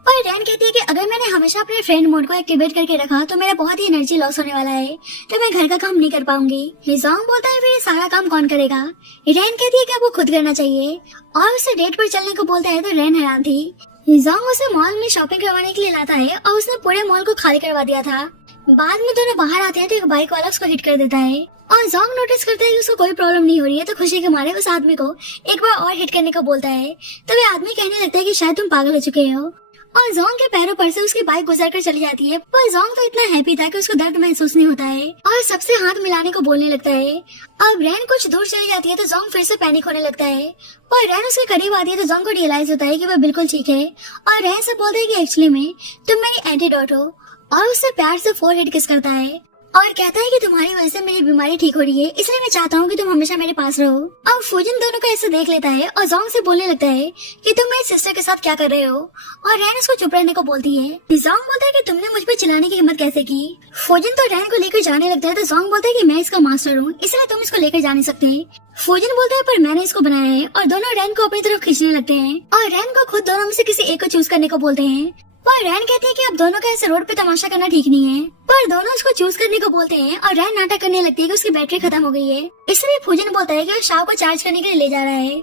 पर रैन कहती है कि अगर मैंने हमेशा अपने फ्रेंड मोड को एक्टिवेट करके रखा तो मेरा बहुत ही एनर्जी लॉस होने वाला है तो मैं घर का काम नहीं कर पाऊंगी। जोंग बोलता है फिर ये सारा काम कौन करेगा। रैन कहती है कि आपको खुद करना चाहिए और उसे डेट पर चलने को बोलता है तो रैन हैरान थी। जोंग उसे मॉल में शॉपिंग करवाने के लिए लाता है और उसने पूरे मॉल को खाली करवा दिया था। बाद में दोनों बाहर आते हैं तो एक बाइक वाला उसको हिट कर देता है और जोंग नोटिस करता है कि उसको कोई प्रॉब्लम नहीं हो रही है तो खुशी के मारे उस आदमी को एक बार और हिट करने को बोलता है तो वह आदमी कहने लगता है कि शायद तुम पागल हो चुके हो। और जोंग के पैरों पर से उसकी बाइक गुजर कर चली जाती है। पर जोंग तो इतना हैप्पी था कि उसको दर्द महसूस नहीं होता है और सबसे हाथ मिलाने को बोलने लगता है। अब रैन कुछ दूर चली जाती है तो जोंग फिर से पैनिक होने लगता है। पर रैन उसके करीब आती है तो जोंग को रियलाइज होता है कि वह बिल्कुल ठीक है और रैन से बोलता है कि एक्चुअली में तुम मेरी एंटीडोट हो, और उससे प्यार से फोरहेड किस करता है और कहता है कि तुम्हारी वजह से मेरी बीमारी ठीक हो रही है, इसलिए मैं चाहता हूँ कि तुम हमेशा मेरे पास रहो। अब फूजिन दोनों को ऐसे देख लेता है और जोंग से बोलने लगता है कि तुम मेरी सिस्टर के साथ क्या कर रहे हो, और रैन उसको चुप रहने को बोलती है। जोंग बोलता है कि तुमने मुझ पर चिल्लाने की हिम्मत कैसे की। फूजिन तो रैन को लेकर जाने लगता है तो जोंग बोलता है कि मैं इसका मास्टर हूँ, इसलिए तुम इसको लेकर जा नहीं सकते। फूजिन बोलता है पर मैंने इसको बनाया है, और दोनों रैन को अपनी तरफ खींचने लगते हैं और रैन को खुद दोनों में से किसी एक को चूज करने को बोलते हैं। पर रैन कहती है कि अब दोनों का ऐसे रोड पे तमाशा करना ठीक नहीं है, पर दोनों उसको चूज करने को बोलते हैं और रैन नाटक करने लगती है कि उसकी बैटरी खत्म हो गई है, इसलिए फूजिन बोलता है कि वो शाव को चार्ज करने के लिए ले जा रहा है।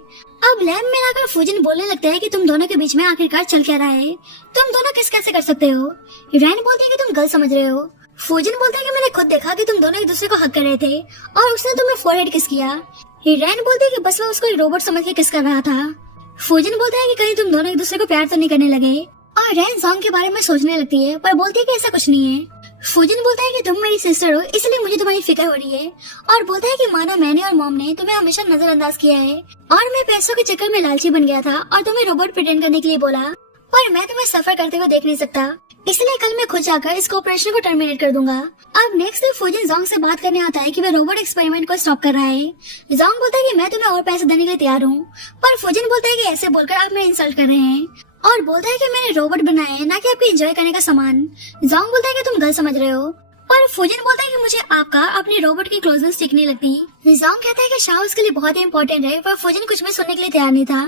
अब लैब में आकर फूजिन बोलने लगता है कि तुम दोनों के बीच में आखिरकार चल क्या रहा है, तुम दोनों किस कैसे कर सकते हो। रैन बोलती है कि तुम गलत समझ रहे हो। फूजिन बोलता है कि मैंने खुद देखा कि तुम दोनों एक दूसरे को हक कर रहे थे और उसने तुम्हें फोरहेड किस किया। रैन बोलती है कि बस वो उसको एक रोबोट समझ के किस कर रहा था। फूजिन बोलता है कि कहीं तुम दोनों एक दूसरे को प्यार तो नहीं करने लगे, और रैन जोंग के बारे में सोचने लगती है पर बोलती है कि ऐसा कुछ नहीं है। फूजिन बोलता है कि तुम मेरी सिस्टर हो, इसलिए मुझे तुम्हारी फिक्र हो रही है, और बोलता है कि मानो मैंने और मॉम ने तुम्हें हमेशा नजरअंदाज किया है और मैं पैसों के चक्कर में लालची बन गया था और तुम्हें रोबोट प्रिटेंड करने के लिए बोला, पर मैं तुम्हें सफर करते हुए देख नहीं सकता, इसलिए कल मैं खुद जाकर इस ऑपरेशन को टर्मिनेट कर दूंगा। अब नेक्स्ट डे फूजिन जोंग से बात करने आता है कि वह रोबोट एक्सपेरिमेंट को स्टॉप कर रहा है। जोंग बोलता है कि मैं तुम्हें और पैसे देने के लिए तैयार हूँ, पर फूजिन बोलता है कि ऐसे बोलकर आप मेरे इंसल्ट कर रहे हैं, और बोलता है कि मैंने रोबोट बनाया है ना कि आपके एंजॉय करने का सामान। जोंग बोलता है कि तुम गलत समझ रहे हो, पर फूजिन बोलता है कि मुझे आपका अपने रोबोट की क्लोजनेस ठीक नहीं लगती। जोंग कहता है कि शाव उसके लिए बहुत ही इंपॉर्टेंट है, पर फूजिन कुछ भी सुनने के लिए तैयार नहीं था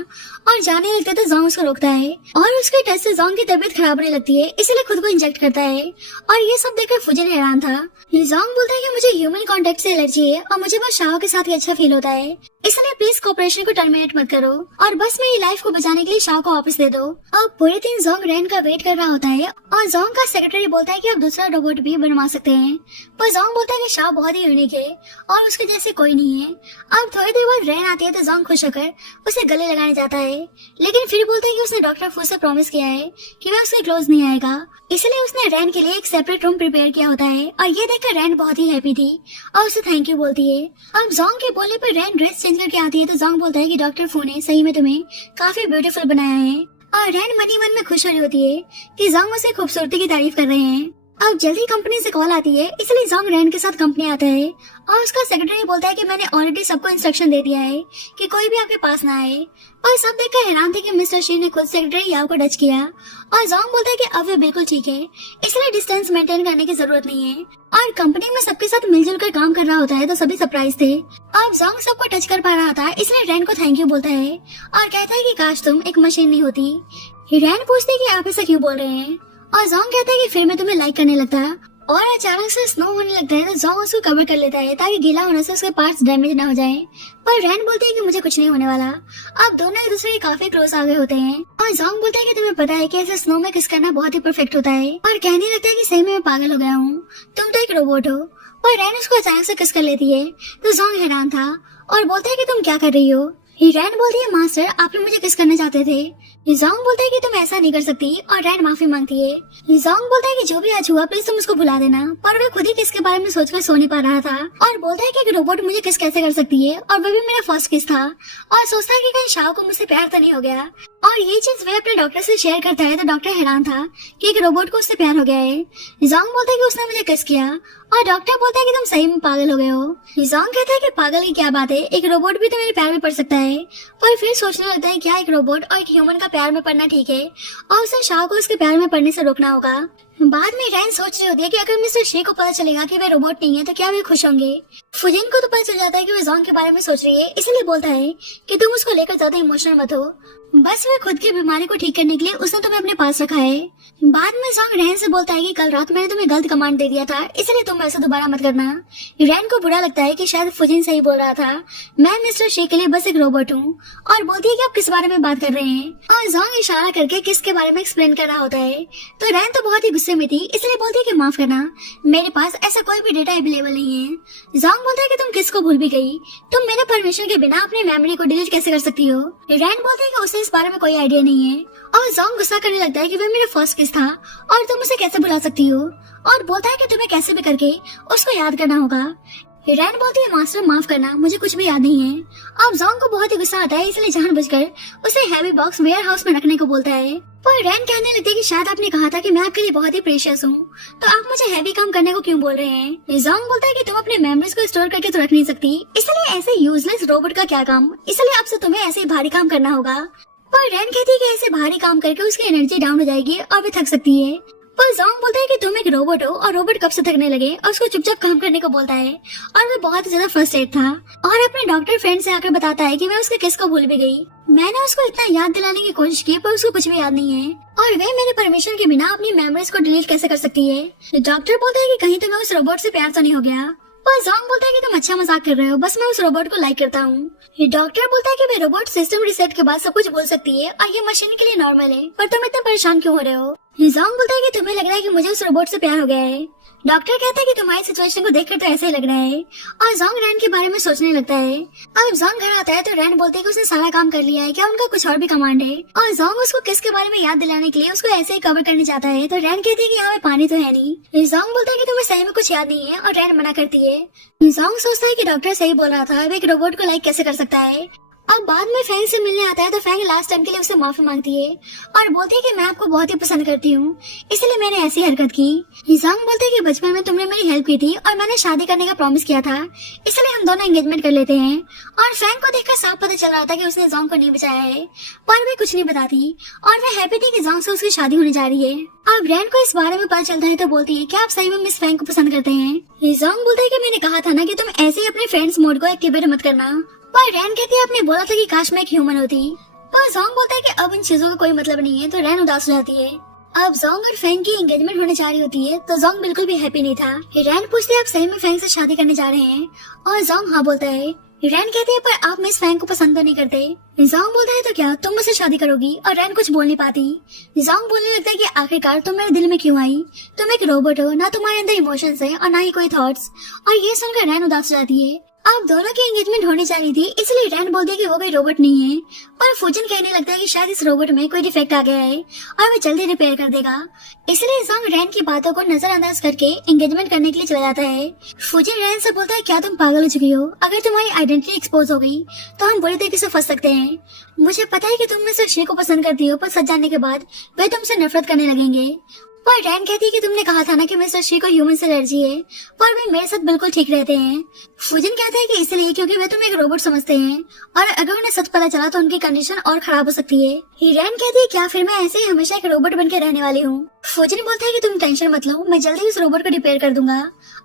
और जाने लगता तो जोंग उसको रोकता है और उसके टच से जोंग की तबीयत खराब होने लगती है, इसलिए खुद को इंजेक्ट करता है, और ये सब देखकर फूजिन हैरान था। जोंग बोलता है कि मुझे ह्यूमन कांटेक्ट से एलर्जी है और मुझे बस शाव के साथ ही अच्छा फील होता है, इसलिए प्लीज कोऑपरेशन को टर्मिनेट मत करो और बस मेरी लाइफ को बचाने के लिए शाव को वापस दे दो। अब पूरे दिन जोंग रैन का वेट कर रहा होता है और जोंग का सेक्रेटरी बोलता है कि आप दूसरा रोबोट भी बनवा सकते हैं, पर जोंग बोलता है कि शाव बहुत ही यूनिक है और उसके जैसे कोई नहीं है। अब थोड़ी देर बाद रैन आती है तो जोंग खुश होकर उसे गले लगाने जाता है, लेकिन फिर बोलता है कि उसने डॉक्टर फू से प्रॉमिस किया है कि वह उसके क्लोज नहीं आएगा, इसलिए उसने रैन के लिए एक सेपरेट रूम प्रिपेयर किया होता है, और ये देखकर रैन बहुत ही हैप्पी थी और उसे थैंक यू बोलती है। अब जोंग के बोलने पर रैन ड्रेस चेंज करके आती है तो जोंग बोलता है कि डॉक्टर फू ने सही में तुम्हें काफी ब्यूटीफुल बनाया है, और रैन मन ही मन में खुश हो रही होती है कि जोंग उसे खूबसूरती की तारीफ कर रहे हैं। अब जल्दी कंपनी से कॉल आती है, इसलिए जोंग रैन के साथ कंपनी आता है और उसका सेक्रेटरी बोलता है कि मैंने ऑलरेडी सबको इंस्ट्रक्शन दे दिया है कि कोई भी आपके पास ना आए, और सब देखकर हैरान थे कि मिस्टर शी ने खुद सेक्रेटरी याओ को टच किया, और जोंग बोलता है कि अब वे बिल्कुल ठीक है, इसलिए डिस्टेंस मेंटेन करने की जरूरत नहीं है, और कंपनी में सबके साथ मिलजुल कर काम कर रहा होता है तो सभी सरप्राइज थे। अब जोंग सबको टच कर पा रहा था, इसलिए रैन को थैंक यू बोलता है और कहता है कि काश तुम एक मशीन नहीं होती। रैन पूछती है कि आप ऐसा क्यों बोल रहे हैं, और जोंग कहता है कि फिर मैं तुम्हें लाइक करने लगता, और अचानक से स्नो होने लगता है तो जोंग उसको कवर कर लेता है ताकि गीला होने से उसके पार्ट्स डैमेज न हो जाए, पर रैन बोलती है कि मुझे कुछ नहीं होने वाला। अब दोनों एक दूसरे के काफी क्लोज आ गए होते हैं, और जोंग बोलता है कि तुम्हें पता है कि ऐसे स्नो में किस करना बहुत ही परफेक्ट होता है, और कहने लगता है कि सही में मैं पागल हो गया हूँ, तुम तो एक रोबोट हो, और रैन उसको अचानक से किस कर लेती है तो जोंग हैरान था और बोलता है कि तुम क्या कर रही हो। रैन बोलती है मास्टर आप मुझे किस करना चाहते थे। जोंग बोलता है कि तुम ऐसा नहीं कर सकती, और रैन माफी मांगती है। जोंग बोलता है कि जो भी आज हुआ प्लीज तुम उसको भुला देना, पर वह खुद ही किस के बारे में सोचकर सो नहीं पा रहा था, और बोलता है कि एक रोबोट मुझे किस कैसे कर सकती है, और वह भी मेरा फर्स्ट किस था, और सोचता है कि कहीं शाव को मुझसे प्यार तो नहीं हो गया, और ये चीज वह अपने डॉक्टर से शेयर करता है तो डॉक्टर हैरान था कि एक रोबोट को उससे प्यार हो गया है। जोंग बोलता है कि उसने मुझे किस किया, और डॉक्टर बोलता है कि तुम सही में पागल हो गए हो। जोंग कहता है कि पागल की क्या बात है, एक रोबोट भी तो मेरे प्यार में पड़ सकता है, पर फिर सोचने लगता है क्या एक रोबोट और एक ह्यूमन का प्यार में पड़ना ठीक है, और उसे शाव को उसके प्यार में पड़ने से रोकना होगा। बाद में रैन सोच रही होती है कि अगर मिस्टर शे को पता चलेगा कि वे रोबोट नहीं है तो क्या वे खुश होंगे। फुजिन को तो पता चल जाता है कि वे जोंग के बारे में सोच रही है, इसलिए बोलता है कि तुम उसको लेकर ज्यादा इमोशनल मत हो, बस वे खुद की बीमारी को ठीक करने के लिए उसने तुम्हें अपने पास रखा है। बाद में जोंग रैन से बोलता है कि कल रात मैंने तुम्हें गलत कमांड दे दिया था, इसलिए तुम ऐसा दोबारा मत करना। रैन को बुरा लगता है कि शायद फुजिन सही बोल रहा था, मैं मिस्टर शे के लिए बस एक रोबोट हूँ, और बोलती है कि आप किस बारे में बात कर रहे हैं, और जोंग इशारा करके किस के बारे में एक्सप्लेन कर रहा होता है, तो रैन तो बहुत ही गुस्से में थी, इसलिए बोलती है कि माफ करना, मेरे पास ऐसा कोई भी डेटा अवेलेबल नहीं है। जोंग बोलता है कि तुम किसको भूल भी गई, तुम मेरे परमिशन के बिना अपनी मेमोरी को डिलीट कैसे कर सकती हो। रैन बोलती है कि उसे इस बारे में कोई आइडिया नहीं है और जोंग गुस्सा करने लगता है कि वह मेरा फर्स्ट किस था और तुम उसे कैसे भुला सकती हो, और बोलता है कि तुम्हें कैसे भी करके उसको याद करना होगा। रैन बोलती है मास्टर माफ करना, मुझे कुछ भी याद नहीं है। अब जोंग को बहुत ही गुस्सा आता है, इसलिए जानबूझकर उसे हैवी बॉक्स वेयर हाउस में रखने को बोलता है। पर रैन कहने लगती है कि शायद आपने कहा था कि मैं आपके लिए बहुत ही प्रेशियस हूँ, तो आप मुझे हैवी काम करने को क्यों बोल रहे हैं। जोंग बोलता है कि तुम अपने मेमोरीज को स्टोर करके तो रख नहीं सकती, इसलिए ऐसे यूजलेस रोबोट का क्या काम, इसलिए अब से तुम्हें ऐसे ही भारी काम करना होगा। पर रैन कहती है कि ऐसे भारी काम करके उसकी एनर्जी डाउन हो जाएगी और वे थक सकती है। पर जोंग बोलता है कि तुम एक रोबोट हो और रोबोट कब से थकने लगे, और उसको चुपचाप काम करने को बोलता है। और वो बहुत ज्यादा फ्रस्ट्रेट था और अपने डॉक्टर फ्रेंड से आकर बताता है कि मैं उसके किस को भूल भी गई। मैंने उसको इतना याद दिलाने की कोशिश की पर उसको कुछ भी याद नहीं है, और वे मेरे परमिशन के बिना अपनी मेमोरीज को डिलीट कैसे कर सकती है। डॉक्टर बोलता है कि कहीं तुम्हें उस रोबोट से प्यार तो नहीं हो गया। पर जोंग बोलता है कि तुम अच्छा मजाक कर रहे हो, बस मैं उस रोबोट को लाइक करता हूँ। डॉक्टर बोलता है कि वे रोबोट सिस्टम रिसेट के बाद सब कुछ बोल सकती है और ये मशीन के लिए नॉर्मल है, पर तुम इतना परेशान क्यों हो रहे हो। जोंग बोलता है कि तुम्हें लग रहा है कि मुझे उस रोबोट से प्यार हो गया है। डॉक्टर कहता है कि तुम्हारी सिचुएशन को देखकर तो ऐसा ही लग रहा है, और जोंग रैन के बारे में सोचने लगता है। अब जोंग घर आता है तो रैन बोलते है कि उसने सारा काम कर लिया है, क्या उनका कुछ और भी कमांड है। और जोंग उसको किस के बारे में याद दिलाने के लिए उसको ऐसे ही कवर करने चाहता है, तो रैन कहती है कि यहाँ पे पानी तो है नहीं। जोंग बोलता है कि तुम्हें सही में कुछ याद नहीं है, और रैन मना करती है। जोंग सोचता है कि डॉक्टर सही बोल रहा था, वो एक रोबोट को लाइक कैसे कर सकता है। अब बाद में फैंग से मिलने आता है तो फैंग लास्ट टाइम के लिए उससे माफी मांगती है और बोलती है कि मैं आपको बहुत ही पसंद करती हूँ, इसलिए मैंने ऐसी हरकत की। जोंग बोलते है कि बचपन में तुमने मेरी हेल्प की थी और मैंने शादी करने का प्रॉमिस किया था, इसलिए हम दोनों एंगेजमेंट कर लेते हैं। और फैंग को देखकर साफ पता चल रहा था कि उसने जोंग को नहीं बचाया है, पर वे कुछ नहीं बताती और वे हैप्पी थी कि जोंग से उसकी शादी होने जा रही है। अब रैन को इस बारे में पता चलता है तो बोलती है कि आप सही में मिस फैंग को पसंद करते हैं। जोंग बोलता है कि मैंने कहा था ना कि तुम ऐसे ही अपने फ्रेंड्स मोड को एक्टिवेट मत करना। पर रैन कहती है आपने बोला था कि काश मैं एक ह्यूमन होती। पर जोंग बोलता है कि अब इन चीजों का कोई मतलब नहीं है, तो रैन उदास हो जाती है। अब जोंग और फैंग की एंगेजमेंट होने जा रही होती है तो जोंग बिल्कुल भी हैप्पी नहीं था। रैन पूछते है आप सही में फैंग से शादी करने जा रहे हैं, और जोंग हाँ बोलता है। रैन कहते हैं पर आप मिस फैंग को पसंद तो नहीं करते। जोंग बोलता है तो क्या तुम मुझसे शादी करोगी, और रैन कुछ बोल नहीं पाती। जोंग बोलने लगता है कि आखिरकार तुम मेरे दिल में क्यों आई, तुम एक रोबोट हो, ना तुम्हारे अंदर इमोशंस है और ना ही कोई थॉट्स। और ये सुनकर रैन उदास हो जाती है। अब दोनों की एंगेजमेंट होने जा रही थी, इसलिए रैन बोलती है कि वो कोई रोबोट नहीं है, पर फुजिन कहने लगता है कि शायद इस रोबोट में कोई डिफेक्ट आ गया है और वो जल्दी रिपेयर कर देगा। इसलिए जोंग रैन की बातों को नजरअंदाज करके एंगेजमेंट करने के लिए चला जाता है। फुजिन रैन से बोलता है क्या तुम पागल हो चुकी हो, अगर तुम्हारी आइडेंटिटी एक्सपोज हो गई तो हम बुरी तरीके से फंस सकते हैं। मुझे पता है कि तुम में से शे को पसंद करती हो, पर सच जानने के बाद वे तुमसे नफरत करने लगेंगे। पर रैन कहती है कि तुमने कहा था ना कि मिस्टर शी को ह्यूमन से एलर्जी है, पर वे मेरे साथ बिल्कुल ठीक रहते हैं। फुजिन कहता है कि इसलिए क्योंकि वे तुम्हें एक रोबोट समझते हैं, और अगर उन्हें सच पता चला तो उनकी कंडीशन और खराब हो सकती है। रैन कहती है क्या फिर मैं ऐसे ही हमेशा एक रोबोट बन के रहने वाली हूँ। फुजिन बोलता है कि तुम टेंशन मत लो, मैं जल्दी उस रोबोट को रिपेयर कर दूंगा।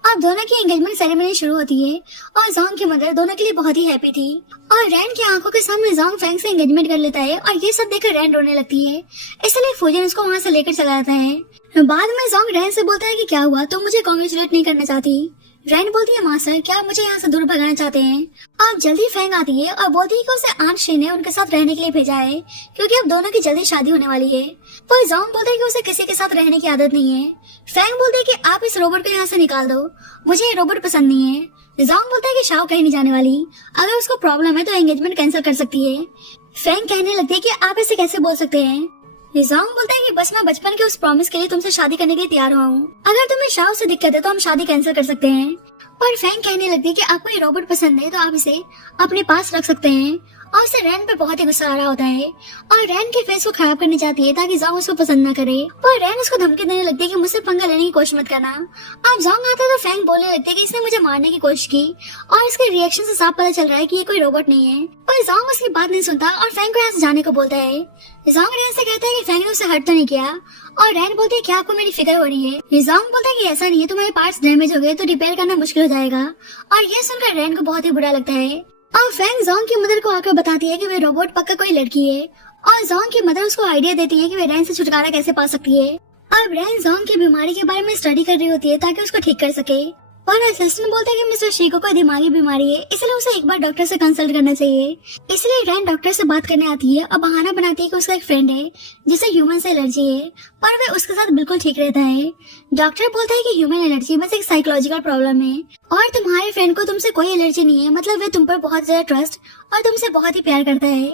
अब दोनों की एंगेजमेंट सेरेमनी शुरू होती है और जोंग की मदर दोनों के लिए बहुत ही हैप्पी थी, और रैन की आंखों के सामने जोंग फैंग से एंगेजमेंट कर लेता है, और ये सब देखकर रैन रोने लगती है, इसलिए फुजिन उसको वहाँ से लेकर चला जाता है। बाद में जोंग रैन से बोलता है कि क्या हुआ, तुम मुझे कांग्रेचुलेट नहीं करना चाहती। रैन बोलती है मास्टर क्या आप मुझे यहाँ से दूर भगाना चाहते हैं। अब जल्दी फैंग आती है और बोलती है कि उसे आंट शी ने उनके साथ रहने के लिए भेजा है, क्योंकि अब दोनों की जल्दी शादी होने वाली है। पर जोंग बोलता है कि उसे किसी के साथ रहने की आदत नहीं है। फैंग बोलते है कि आप इस रोबोट को यहाँ से निकाल दो, मुझे ये रोबोट पसंद नहीं है। जोंग बोलता है कि शाओ कहीं नहीं जाने वाली, अगर उसको प्रॉब्लम है तो एंगेजमेंट कैंसिल कर सकती है। फैंग कहने लगती है कि आप ऐसे कैसे बोल सकते हैं। जोंग बोलता है कि बस मैं बचपन के उस प्रॉमिस के लिए तुमसे शादी करने के लिए तैयार हुआ हूँ, अगर तुम्हें शाओ से दिक्कत है तो हम शादी कैंसिल कर सकते हैं। पर फैंग कहने लगती है कि आपको ये रोबोट पसंद है तो आप इसे अपने पास रख सकते हैं, और उसे रैन पे बहुत ही गुस्सा आ रहा होता है और रैन के फेस को खराब करने जाती है ताकि जोंग उसको पसंद न करे। पर रैन उसको धमकी देने लगती है कि मुझसे पंगा लेने की कोशिश मत करना। अब जोंग आता है तो फैंग बोलने लगती है कि इसने मुझे मारने की कोशिश की, और इसके रिएक्शन से साफ पता चल रहा है कि ये कोई रोबोट नहीं है। पर जोंग उसकी बात नहीं सुनता और फैंग को यहाँ से जाने को बोलता है। जोंग रैन से कहता है कि फैंग ने उसे हर्ट तो नहीं किया, और रैन बोलती है क्या आपको मेरी फिक्र हो रही है। जोंग बोलता है कि ऐसा नहीं है, तुम्हारे पार्ट्स डैमेज हो गए तो रिपेयर करना मुश्किल हो जाएगा, और ये सुनकर रैन को बहुत ही बुरा लगता है। और फैंग जोंग की मदर को आकर बताती है कि वे रोबोट पक्का कोई लड़की है, और जोंग की मदर उसको आइडिया देती है कि वे रैन से छुटकारा कैसे पा सकती है। अब रैन जोंग की बीमारी के बारे में स्टडी कर रही होती है ताकि उसको ठीक कर सके, पर असिस्टेंट बोलता है कि मिस्टर शी को कोई दिमागी बीमारी है, इसलिए उसे एक बार डॉक्टर से कंसल्ट करना चाहिए। इसलिए रैन डॉक्टर से बात करने आती है और बहाना बनाती है कि उसका एक फ्रेंड है जिसे ह्यूमन से एलर्जी है, पर वह उसके साथ बिल्कुल ठीक रहता है। डॉक्टर बोलता है कि ह्यूमन एलर्जी बस एक साइकोलॉजिकल प्रॉब्लम है और तुम्हारे फ्रेंड को तुमसे कोई एलर्जी नहीं है, मतलब वह तुम पर बहुत ज्यादा ट्रस्ट और तुमसे बहुत ही प्यार करता है।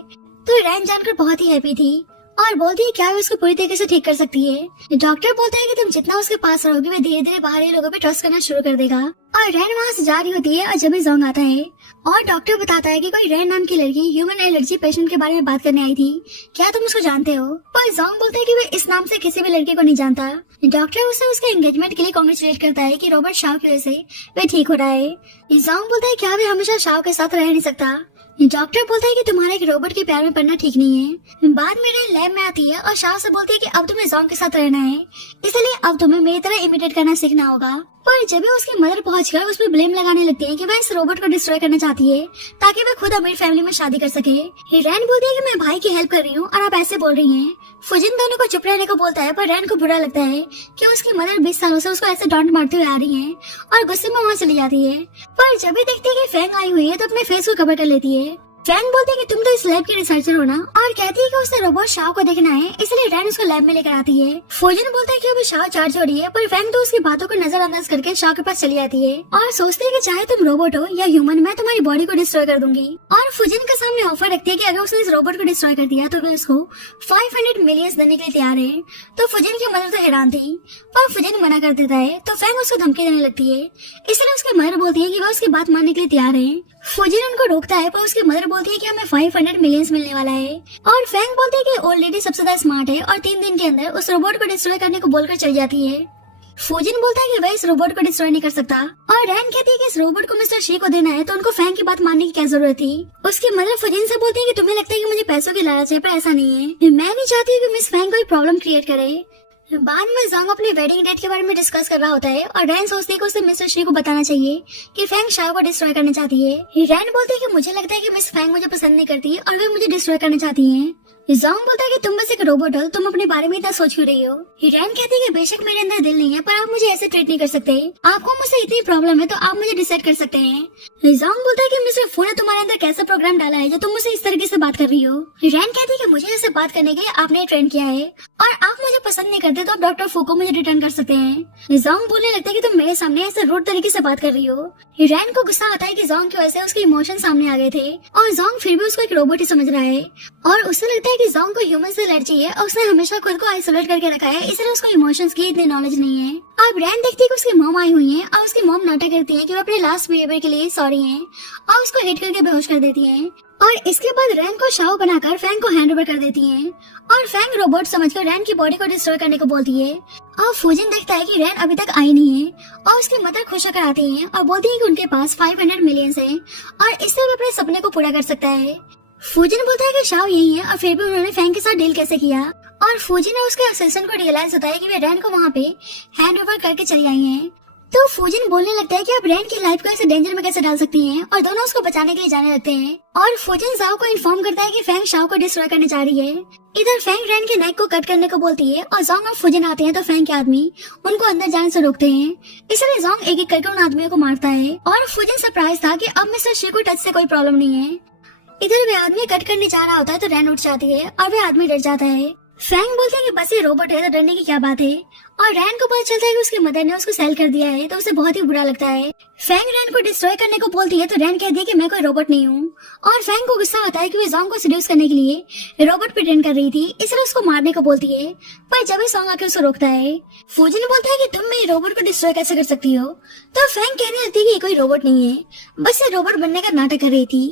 तो रैन जानकर बहुत ही हैप्पी थी और बोलती है क्या वो उसको पूरी तरीके से ठीक कर सकती है। डॉक्टर बोलता है कि तुम जितना उसके पास रहोगे वह धीरे धीरे बाहरी लोगों पे ट्रस्ट करना शुरू कर देगा। और रैन वहाँ से जा रही होती है और जब भी जोंग आता है और डॉक्टर बताता है कि कोई रैन नाम की लड़की ह्यूमन एलर्जी पेशेंट के बारे में बात करने आई थी, क्या तुम उसको जानते हो? पर जोंग बोलता है कि वह इस नाम से किसी भी लड़के को नहीं जानता। डॉक्टर उसे उसके एंगेजमेंट के लिए कांग्रेचुलेट करता है कि रॉबर्ट शाव की वजह से वह ठीक हो रहा है। जोंग बोलता है क्या वह हमेशा शाव के साथ रह नहीं सकता? डॉक्टर बोलता है कि तुम्हारे एक रोबोट के प्यार में पड़ना ठीक नहीं है। बाद में रैन लैब में आती है और शाह से बोलती है कि अब तुम्हें जोंग के साथ रहना है, इसलिए अब तुम्हें मेरी तरह इमिटेट करना सीखना होगा। पर जब भी उसकी मदर पहुंचकर उस पर ब्लेम लगाने लगती है कि वह इस रोबोट को डिस्ट्रॉय करना चाहती है ताकि वह खुद अमीर फैमिली में शादी कर सके। रैन बोलती है कि मैं भाई की हेल्प कर रही हूँ और आप ऐसे बोल रही हैं। फुजिन दोनों को चुप रहने को बोलता है, पर रैन को बुरा लगता है कि उसकी मदर 20 सालों से उसको ऐसे डांट मारते हुए आ रही है और गुस्से में वहाँ चली जाती है। पर जब भी देखती है कि फैंग आई हुई है तो अपने फेस को कवर कर लेती है। फैंग बोलती है कि तुम तो इस लैब के रिसर्चर हो ना, और कहती है कि उसे रोबोट शाव को देखना है, इसलिए रैन उसको लैब में लेकर आती है। फुजिन बोलता है कि अभी शाव चार्ज हो रही है, पर फैंग तो उसकी बातों को नजरअंदाज करके शाव के पास चली जाती है और सोचती है कि चाहे तुम रोबोट हो या ह्यूमन, मैं तुम्हारी बॉडी को डिस्ट्रॉय कर दूंगी। और फुजिन के सामने ऑफर रखती है कि अगर उसने इस रोबोट को डिस्ट्रॉय कर दिया तो वे उसको 500 मिलियन देने के लिए तैयार है। तो फुजिन की मदर तो हैरान थी, पर फुजिन मना कर देता है तो फैंग उसको धमकी देने लगती है। इसलिए उसकी मदर बोलती है कि वह उसकी बात मानने के लिए तैयार है। फुजिन उनको रोकता है, पर उसकी मदर बोलती है कि हमें 500 मिलियन मिलने वाला है। और फैंग बोलती है कि ओल्ड लेडी सबसे ज्यादा स्मार्ट है और 3 दिन के अंदर उस रोबोट को डिस्ट्रॉय करने को बोलकर चली जाती है। फुजिन बोलता है कि वह इस रोबोट को डिस्ट्रॉय नहीं कर सकता और रैन कहती है कि इस रोबोट को मिस्टर शी को देना है, तो उनको फैंग की बात मानने की क्या जरूरत थी। उसकी मदर फुजिन से बोलती है कि तुम्हें लगता है कि मुझे पैसों की लालच है, पर ऐसा नहीं है। मैं नहीं चाहती कि मिस फैंग कोई प्रॉब्लम क्रिएट करे। बाद में जोंग अपनी वेडिंग डेट के बारे में डिस्कस कर रहा होता है और रैन सोचती है कि उसे मिस्टर शी को बताना चाहिए कि फैंग शाव को डिस्ट्रॉय करना चाहती है। रैन बोलती है कि मुझे लगता है कि मिस फैंग मुझे पसंद नहीं करती और वे मुझे डिस्ट्रॉय करना चाहती हैं। जोंग बोलता है कि तुम बस एक रोबोट हो, तुम अपने बारे में इतना सोच क्यों रही हो? रैन कहती है कि बेशक मेरे अंदर दिल नहीं है, पर आप मुझे ऐसे ट्रीट नहीं कर सकते। आपको मुझसे इतनी प्रॉब्लम है तो आप मुझे डिसाइड कर सकते हैं। जोंग बोलता है कि मिस्टर फू ने तुम्हारे अंदर कैसा प्रोग्राम डाला है जो तुम मुझसे इस तरीके से बात कर रही हो? रैन कहती है कि मुझे ऐसे बात करने के लिए आपने ट्रेन किया है और आप मुझे पसंद नहीं करते तो आप डॉक्टर फू को मुझे रिटर्न कर सकते हैं। जोंग बोलने लगता है कि तुम मेरे सामने ऐसे रूड तरीके से बात कर रही हो। रैन को गुस्सा आता है कि जोंग की वजह से उसके इमोशन सामने आ गए थे और जोंग फिर भी उसको एक रोबोट ही समझ रहा है और उसे लगता है कि जोंग को ह्यूमन से एलर्जी है और उसने हमेशा खुद को आइसोलेट करके रखा है, इसलिए उसको इमोशंस की इतनी नॉलेज नहीं है। अब रैन देखती है कि उसकी मॉम आई हुई है और उसकी मॉम नाटक करती है कि वो अपने लास्ट बिहेवियर के लिए सॉरी है और उसको हिट करके बेहोश कर देती है। और इसके बाद रैन को शाव बनाकर फैंग को हैंड ओवर कर देती है और फैंग रोबोट समझकर रैन की बॉडी को डिस्ट्रॉय करने को बोलती है। और फुजिन देखता है कि रैन अभी तक आई नहीं है और उसकी मदर खुश होकर आती है और बोलती है कि उनके पास 500 मिलियन है और इससे वो अपने सपने को पूरा कर सकता है। फुजिन बोलता है कि शाव यही है और फिर भी उन्होंने फैंग के साथ डील कैसे किया। और फुजिन और उसके असिस्टेंट को रियलाइज होता है कि वे रैन को वहाँ पे हैंड ओवर करके चली आई हैं। तो फुजिन बोलने लगता है कि आप रैन की लाइफ को ऐसे डेंजर में कैसे डाल सकती हैं और दोनों उसको बचाने के लिए जाने लगते हैं। और फुजिन जाओ को इन्फॉर्म करता है कि फैंग शाव को डिस्ट्रॉय करने जा रही है। इधर फैंग रैन के नेक को कट करने को बोलती है और जोंग और फुजिन आते हैं तो फैंग के आदमी उनको अंदर जाने से रोकते हैं, इसलिए जोंग एक एक करके उन आदमियों को मारता है। और फुजिन सरप्राइज था कि अब मिस्टर शी को टच से कोई प्रॉब्लम नहीं है। इधर वे आदमी कट करने जा रहा होता है तो रैन उठ जाती है और वे आदमी डर जाता है। फैंग बोलते हैं कि बस ये रोबोट है तो डरने की क्या बात है। और रैन को पता चलता है कि उसकी मदर ने उसको सेल कर दिया है तो उसे बहुत ही बुरा लगता है। फैंग रैन को डिस्ट्रॉय करने को बोलती है तो रैन कहती है कि मैं कोई रोबोट नहीं हूँ। और फैंग को गुस्सा आता है कि वे जोंग को सीड्यूस करने के लिए रोबोट प्रिटेंड कर रही थी, इसलिए उसको मारने को बोलती है। पर जब जोंग आकर उसको रोकता है, फुजिन बोलता है कि तुम मेरे रोबोट को डिस्ट्रॉय कैसे कर सकती हो? तो फैंग कहने लगती है कि ये कोई रोबोट नहीं है, बस ये रोबोट बनने का नाटक कर रही थी।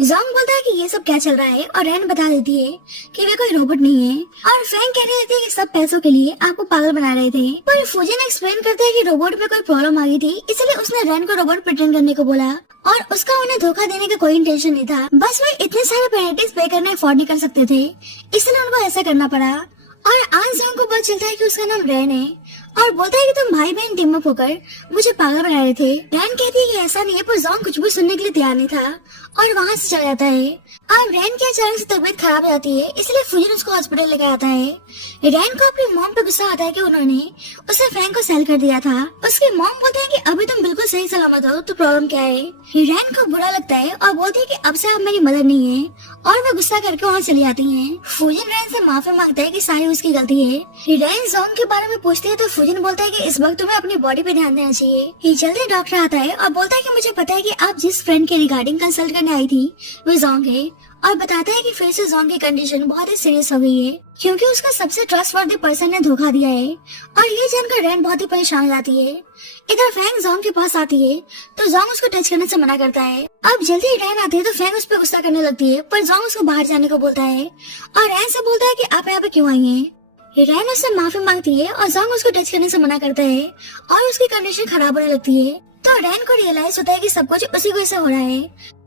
जोंग बोलता है कि ये सब क्या चल रहा है और रैन बता देती है कि वे कोई रोबोट नहीं है। और फैंग कहने लगती है कि सब पैसों के लिए आपको पागल बना रहे थे। पर फुजिन एक्सप्लेन करता है कि रोबोट में कोई प्रॉब्लम आ गई थी, इसलिए उसने रैन को रोबोट प्रिटेंड करने को बोला और उसका उन्हें धोखा देने का कोई इंटेंशन नहीं था, बस वे इतने सारे पेनल्टीज पे करने अफोर्ड नहीं कर सकते थे, इसलिए उनको ऐसा करना पड़ा। और आज जोंग को पता चलता है कि उसका नाम रैन है और बोलता है कि तुम भाई बहन टीम अप होकर मुझे पागल बना रहे थे। रैन कहती है कि ऐसा नहीं है, पर जोंग कुछ भी सुनने के लिए तैयार नहीं था और वहाँ से चला जाता है। अब रैन की अचानक से तबीयत खराब हो जाती है, इसलिए फुजिन उसको हॉस्पिटल लेकर आता है। रैन को अपनी मॉम पे गुस्सा आता है कि उन्होंने उसे फ्रैंक को सेल कर दिया था। उसकी मॉम बोलते हैं कि अभी तुम बिल्कुल सही सलामत हो, तो प्रॉब्लम क्या है। रैन को बुरा लगता है और बोलती है कि अब से आप मेरी मदर नहीं है, और वो गुस्सा करके वहाँ चली जाती है। फुजिन रैन से माफी मांगता है कि सारी उसकी गलती है। रैन जोंग के बारे में पूछती है तो फुजिन बोलता है कि इस वक्त तुम्हें अपनी बॉडी पे ध्यान देना चाहिए। जल्दी डॉक्टर आता है और बोलता है कि मुझे पता है कि आप जिस फ्रेंड के रिगार्डिंग कंसल्ट करने आई थी वो जोंग है, और बताता है कि फिर से जोंग की कंडीशन बहुत ही सीरियस हो गई है क्योंकि उसका सबसे ट्रस्टवर्दी पर्सन ने धोखा दिया है। और ये जानकर रैन बहुत ही परेशान हो जाती है। इधर फैंग जोंग के पास आती है तो जोंग उसको टच करने से मना करता है। अब जल्दी रैन आती है तो फैंग उस पर गुस्सा करने लगती है, पर जोंग उसको बाहर जाने को बोलता है और रैन से बोलता है कि आप यहाँ पे क्यों आई हैं। रैन उससे माफी मांगती है और जोंग उसको टच करने से मना करता है और उसकी कंडीशन खराब होने लगती है। तो रैन को रियलाइज होता है कि सब कुछ उसी की वजह से हो रहा है।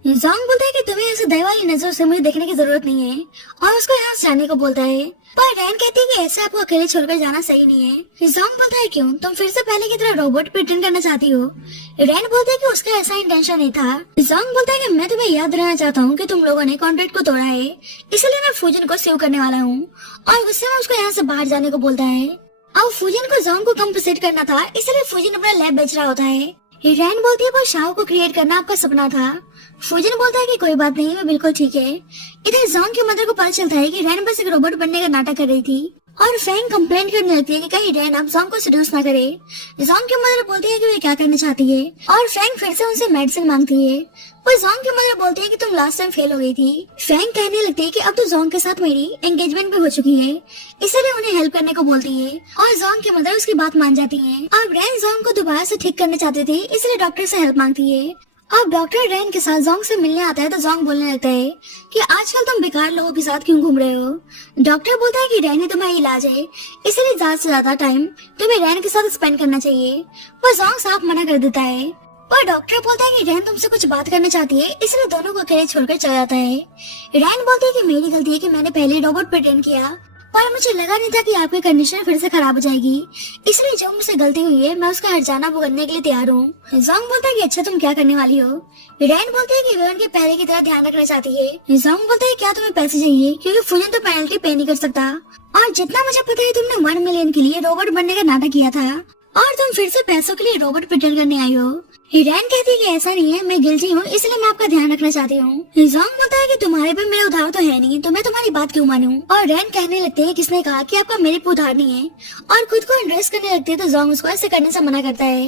जोंग बोलता है कि तुम्हें ऐसे दया वाली नजरों से मुझे देखने की जरूरत नहीं है और उसको यहाँ से जाने को बोलता है, पर रैन कहती है कि ऐसे आपको अकेले छोड़कर जाना सही नहीं है। जोंग बोलता है क्यों, तुम फिर से पहले की तरह रोबोट प्रिटेंड करना चाहती हो। रैन बोलता है कि उसका ऐसा इंटेंशन नहीं था। जोंग बोलता है कि मैं तुम्हें याद दिलाना चाहता हूँ कि तुम लोगों ने कॉन्ट्रैक्ट को तोड़ा है, इसलिए मैं फुजिन को सेव करने वाला हूँ, और गुस्से में उसको यहाँ से बाहर जाने को बोलता है। अब फुजिन को जोंग को कंपनसेट करना था, इसलिए फुजिन अपना लैब बेच रहा होता है। रैन बोलती है पर शाओ को क्रिएट करना आपका सपना था। फुजिन बोलता है कि कोई बात नहीं, मैं बिल्कुल ठीक है। इधर जोंग की मदर को पता चलता है कि रैन बस एक रोबोट बनने का नाटक कर रही थी और फैंग कंप्लेंट करने लगती है कि कहीं रैन अब जोंग को सेड्यूस ना करे। जोंग की मदर बोलती है कि वे क्या करना चाहती है और फैंग फिर से उनसे मेडिसिन मांगती है, पर जोंग की मदर बोलती है कि तुम लास्ट टाइम फेल हो गई थी। फैंग कहने लगती है कि अब तो जोंग के साथ मेरी एंगेजमेंट भी हो चुकी है, इसलिए उन्हें हेल्प करने को बोलती है और जोंग की मदर उसकी बात मान जाती है। अब रैन जोंग को दोबारा से ठीक करना चाहते थे, इसलिए डॉक्टर से हेल्प मांगती है। अब डॉक्टर रैन के साथ जोंग से मिलने आता है तो जोंग बोलने लगता है कि आजकल तुम बेकार लोगों के साथ क्यों घूम रहे हो। डॉक्टर बोलता है कि रैन ही तुम्हारा इलाज है, इसलिए ज्यादा से ज्यादा टाइम तुम्हें रैन के साथ स्पेंड करना चाहिए, पर जोंग साफ मना कर देता है। पर डॉक्टर बोलता है कि रैन तुमसे कुछ बात करना चाहती है, इसलिए दोनों को अकेले छोड़कर चला जाता है। रैन बोलती है कि मेरी गलती है कि मैंने पहले रोबोट प्रिटेंड किया, पर मुझे लगा नहीं था कि आपकी कंडीशन फिर से खराब हो जाएगी, इसलिए जो मुझसे गलती हुई है मैं उसका हर्जाना भुगतने के लिए तैयार हूँ। जोंग बोलता है कि अच्छा तुम क्या करने वाली हो। रैन बोलती है कि वे उनके पहले की तरह ध्यान रखना चाहती है। जोंग बोलता है क्या तुम्हें पैसे चाहिए, क्योंकि फुजिन तो पेनल्टी पे नहीं कर सकता, और जितना मुझे पता है तुमने 1 मिलियन के लिए रोबोट बनने का नाटक किया था और तुम फिर से पैसों के लिए रोबोट प्रिटेंड करने आई हो। रैन कहती है कि ऐसा नहीं है, मैं गिल्टी हूँ, इसलिए मैं आपका ध्यान रखना चाहती हूँ। जोंग बोलता है कि तुम्हारे पे मेरा उधार तो है नहीं, तो मैं तुम्हारी बात क्यों मानूं। और रैन कहने लगते हैं किसने कहा कि आपका मेरे पे उधार नहीं है, और खुद को इंड्रेस करने लगती है तो जोंग उसको ऐसे करने से मना करता है।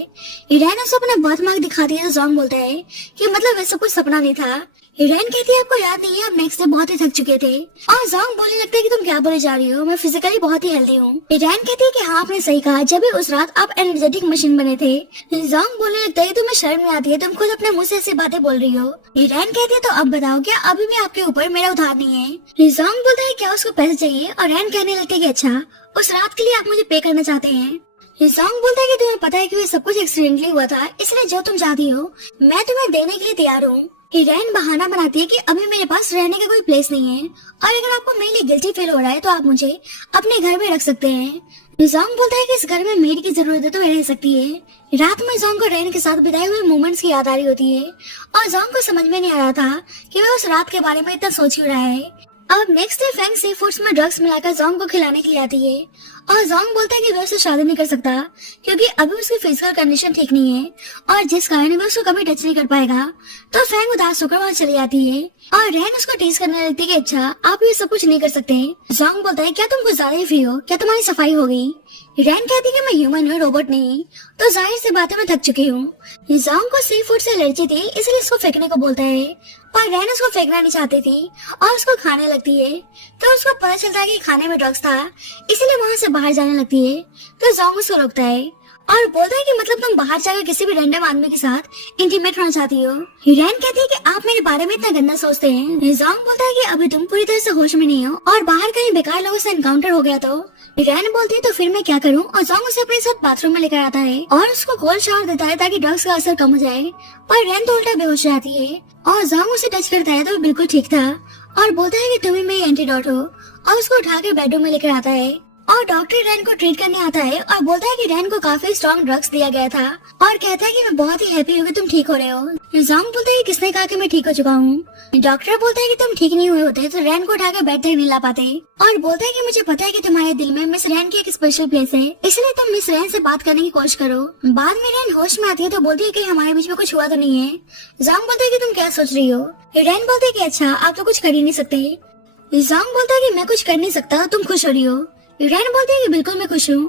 रैन उसे अपना बर्थ मार्क दिखाती है तो जोंग बोलता है कि मतलब वैसा कुछ सपना नहीं था। रैन कहती है आपको याद नहीं है, आप नेक्स्ट डे बहुत ही थक चुके थे, और जोंग बोलने लगता है कि तुम क्या बोले जा रही हो, मैं फिजिकली बहुत ही हेल्दी हूँ। रैन कहती है कि हाँ आपने सही कहा, जब भी उस रात आप एनर्जेटिक मशीन बने थे। जोंग बोलने लगता है कि तुम्हें शर्म नहीं आती है, तुम खुद अपने मुंह से ऐसी बातें बोल रही हो। रैन कहती है तो अब बताओ क्या अभी भी आपके ऊपर मेरा उधार नहीं है। जोंग बोलता है क्या उसको पैसे चाहिए, और रैन कहने लगती है कि अच्छा उस रात के लिए आप मुझे पे करना चाहते हैं। जोंग बोलता है कि तुम्हें पता है कि ये सब कुछ एक्सीडेंटली हुआ था, इसलिए जो तुम चाहती हो मैं तुम्हें देने के लिए तैयार हूँ। रैन बहाना बनाती है कि अभी मेरे पास रहने का कोई प्लेस नहीं है, और अगर आपको मेरे लिए गिल्टी फील हो रहा है तो आप मुझे अपने घर में रख सकते हैं। जोंग बोलता है कि इस घर में मेड की जरूरत है तो रह सकती है। रात में जोंग को रैन के साथ बिताए हुए मोमेंट्स की याद आ रही होती है, और जोंग को समझ में नहीं आ रहा था कि वह उस रात के बारे में इतना सोच क्यों रहा है। अब नेक्स्ट डे फैंग सी फूड्स में ड्रग्स मिलाकर जोंग को खिलाने के लिए आती है, और जोंग बोलता है कि वह उससे शादी नहीं कर सकता क्योंकि अभी उसकी फिजिकल कंडीशन ठीक नहीं है, और जिस कारण वह उसको कभी टच नहीं कर पाएगा। तो फैंग उदास होकर वहाँ चली जाती है, और रैन उसको टीज करने लगती है कि अच्छा आप ये सब कुछ नहीं कर सकते। जोंग बोलता है क्या तुम कुछ ज्यादा ही फ्री हो, क्या तुम्हारी सफाई हो गई। रैन कहती है कि मैं ह्यूमन हूँ, रोबोट नहीं, तो जाहिर सी बात है मैं थक चुकी हूँ। जोंग को सी फूड से एलर्जी थी, इसलिए इसको फेंकने को बोलता है, पर रैन उसको फेंकना नहीं चाहती थी और उसको खाने लगती है। तो उसको पता चलता है कि खाने में ड्रग्स था, इसीलिए वहाँ से बाहर जाने लगती है। तो जोंग उसको रोकता है और बोलता है कि मतलब तुम बाहर जाकर किसी भी रैंडम आदमी के साथ इंटीमेट होना चाहती हो। रैन कहती है कि आप मेरे बारे में इतना गंदा सोचते हैं। जोंग बोलता है कि अभी तुम पूरी तरह से होश में नहीं हो और बाहर कहीं बेकार लोगों से एनकाउंटर हो गया तो। रैन बोलती है तो फिर मैं क्या करूं, और जोंग उसे अपने साथ बाथरूम में लेकर आता है और उसको कोल्ड शावर देता है ताकि ड्रग्स का असर कम हो जाए, पर रैन तो उल्टा बेहोश हो जाती है। और जोंग उसे टच करता है तो बिल्कुल ठीक था और बोलता है कि तुम ही मेरी एंटीडोट हो, और उसको उठाकर बेडरूम में लेकर आता है और डॉक्टर रैन को ट्रीट करने आता है और बोलता है कि रैन को काफी स्ट्रॉन्ग ड्रग्स दिया गया था और कहता है कि मैं बहुत ही हैप्पी हूँ कि तुम ठीक हो रहे हो। जोंग बोलता है कि किसने कहा कि मैं ठीक हो चुका हूँ। डॉक्टर बोलता है कि तुम ठीक नहीं हुए होते तो रैन को उठाकर बेड तक नहीं ला पाते और बोलता है कि मुझे पता है कि तुम्हारे दिल में मिस रैन की एक स्पेशल प्लेस है, इसलिए तुम मिस रैन से बात करने की कोशिश करो। बाद में रैन होश में आती है तो बोलती है कि हमारे बीच में कुछ हुआ तो नहीं है। जोंग बोलता है कि तुम क्या सोच रही हो। रैन बोलता है कि अच्छा आप तो कुछ कर ही नहीं सकते। जोंग बोलता है कि मैं कुछ कर नहीं सकता, तुम खुश हो रही हो। रैन बोलती है कि बिल्कुल मैं खुश हूँ।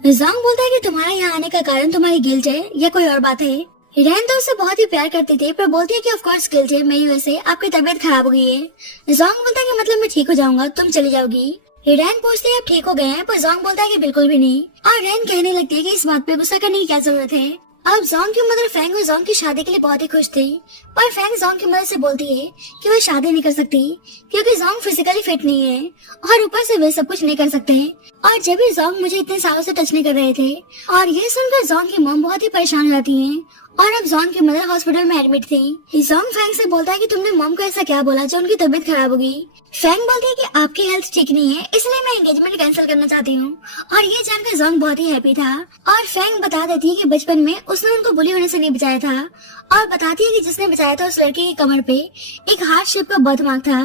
जोंग बोलता है कि तुम्हारे यहाँ आने का कारण तुम्हारी गिल्ट है या कोई और बात है। रैन तो उससे बहुत ही प्यार करती थी पर बोलती है कि ऑफ कोर्स गिल्ट है, मेरी वजह से आपकी तबीयत खराब हो गई है। जोंग बोलता है कि मतलब मैं ठीक हो जाऊंगा, तुम चली जाओगी। रैन पूछती है आप ठीक हो गए हैं, पर जोंग बोलता है कि बिल्कुल भी नहीं और रैन कहने लगती है कि इस बात पे गुस्सा करने की क्या जरूरत है। अब जोंग की मदर फैंग और जोंग की शादी के लिए बहुत ही खुश थी, पर फैंग जोंग की मदर से बोलती है कि वो शादी नहीं कर सकती क्योंकि जोंग फिजिकली फिट नहीं है और ऊपर से वे सब कुछ नहीं कर सकते। और जब भी जोंग मुझे इतने सालों से टच नहीं कर रहे थे। और ये सुनकर जोंग की मॉम बहुत ही परेशान रहती है और अब जोंग की मदर हॉस्पिटल में एडमिट थी। जोंग फैंग से बोलता है कि तुमने मॉम को ऐसा क्या बोला जो उनकी तबीयत खराब होगी। फैंग बोलती है कि आपकी हेल्थ ठीक नहीं है इसलिए मैं एंगेजमेंट कैंसिल करना चाहती हूँ और ये जानकर जोंग बहुत ही हैप्पी था। और फैंग बता देती है कि बचपन में उसने उनको बुली होने से नहीं बचाया था और बताती है कि जिसने बचाया था उस लड़की की कमर पे एक हार्ट शेप का बर्थ मार्क था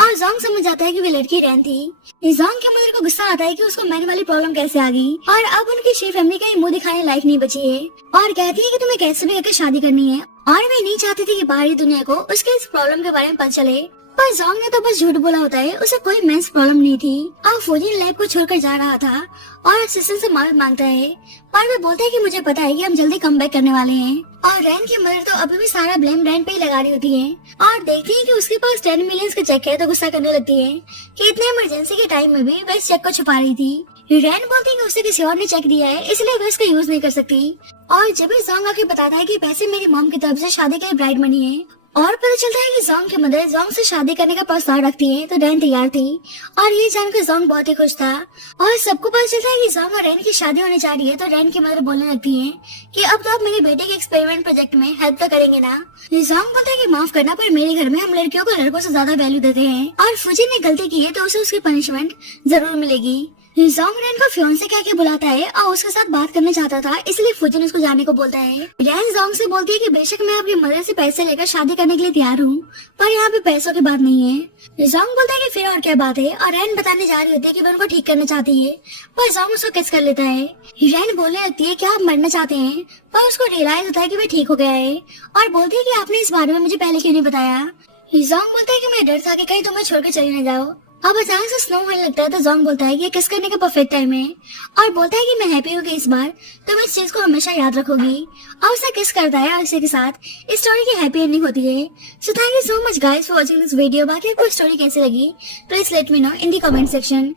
और जोंग समझ जाता है कि वे लड़की रैन थी। जोंग के मदर को गुस्सा आता है कि उसको मैन वाली प्रॉब्लम कैसे आ गई और अब उनकी शी फैमिली का मुंह दिखाने लायक नहीं बची है और कहती है कि तुम्हें कैसे भी करके शादी करनी है और मैं नहीं चाहती थी कि बाहरी दुनिया को उसके इस प्रॉब्लम के बारे में पता चले। पर जोंग ने तो बस झूठ बोला होता है, उसे कोई मेंस प्रॉब्लम नहीं थी। अब फूजिन लैब को छोड़कर जा रहा था और असिस्टेंट से मदद मांगता है पर वे बोलते हैं कि मुझे पता है कि हम जल्दी कम बैक करने वाले हैं। और रैन की मदर तो अभी भी सारा ब्लेम रैन पे ही लगा रही होती है और देखती है कि उसके पास 10 मिलियन का चेक है तो गुस्सा करने लगती है कि इतने इमरजेंसी के टाइम में भी वह इस चेक को छुपा रही थी। रैन बोलती है कि उसे किसी और ने चेक दिया है इसलिए वह इसका यूज नहीं कर सकती। और जब भी जोंग आके बताता है कि पैसे मेरी मॉम की तरफ से शादी के लिए ब्राइड मनी है और पता चलता है कि जोंग की मदर जोंग से शादी करने का प्रस्ताव रखती है तो रैन तैयार थी और ये जानकर जोंग बहुत ही खुश था। और सबको पता चलता है कि जोंग और रैन की शादी होने जा रही है तो रैन की मदर बोलने लगती है कि अब तो आप मेरे बेटे के एक्सपेरिमेंट प्रोजेक्ट में हेल्प तो करेंगे ना। जोंग बोलता है कि माफ करना पर मेरे घर में हम लड़कियों को लड़कों से ज्यादा वैल्यू देते हैं और फुजिन ने गलती की है तो उसे उसकी पनिशमेंट जरूर मिलेगी। जोंग रैन को फियांसे कह के बुलाता है और उसके साथ बात करना चाहता था इसलिए फुजिन उसको जाने को बोलता है। रैन जोंग से बोलती है कि बेशक मैं अपनी मदर से पैसे लेकर शादी करने के लिए तैयार हूँ पर यहाँ पे पैसों की बात नहीं है। जोंग बोलता है कि फिर और क्या बात है और रैन बताने जा रही होती है कि वो उनको ठीक करना चाहती है पर जोंग उसको किस कर लेता है। रैन बोलने लगती है कि आप मरना चाहते हैं पर उसको रियलाइज होता है कि वह ठीक हो गया है और बोलती है कि आपने इस बारे में मुझे पहले क्यों नहीं बताया। जोंग बोलता है कि मैं डर था कि कहीं तुम्हें छोड़कर चले न जाओ। अब अचानक से स्नो होने लगता है तो जोंग बोलता है कि किस करने का परफेक्ट टाइम है और बोलता है कि मैं हैप्पी हूँ कि इस बार तुम इस चीज को हमेशा याद रखोगी। और उसे किस करता है और इसी के साथ इस स्टोरी की हैप्पी एंडिंग होती है। So thank you so much guys for watching this video. बाकी आपको स्टोरी कैसी लगी please let me know in the comment section.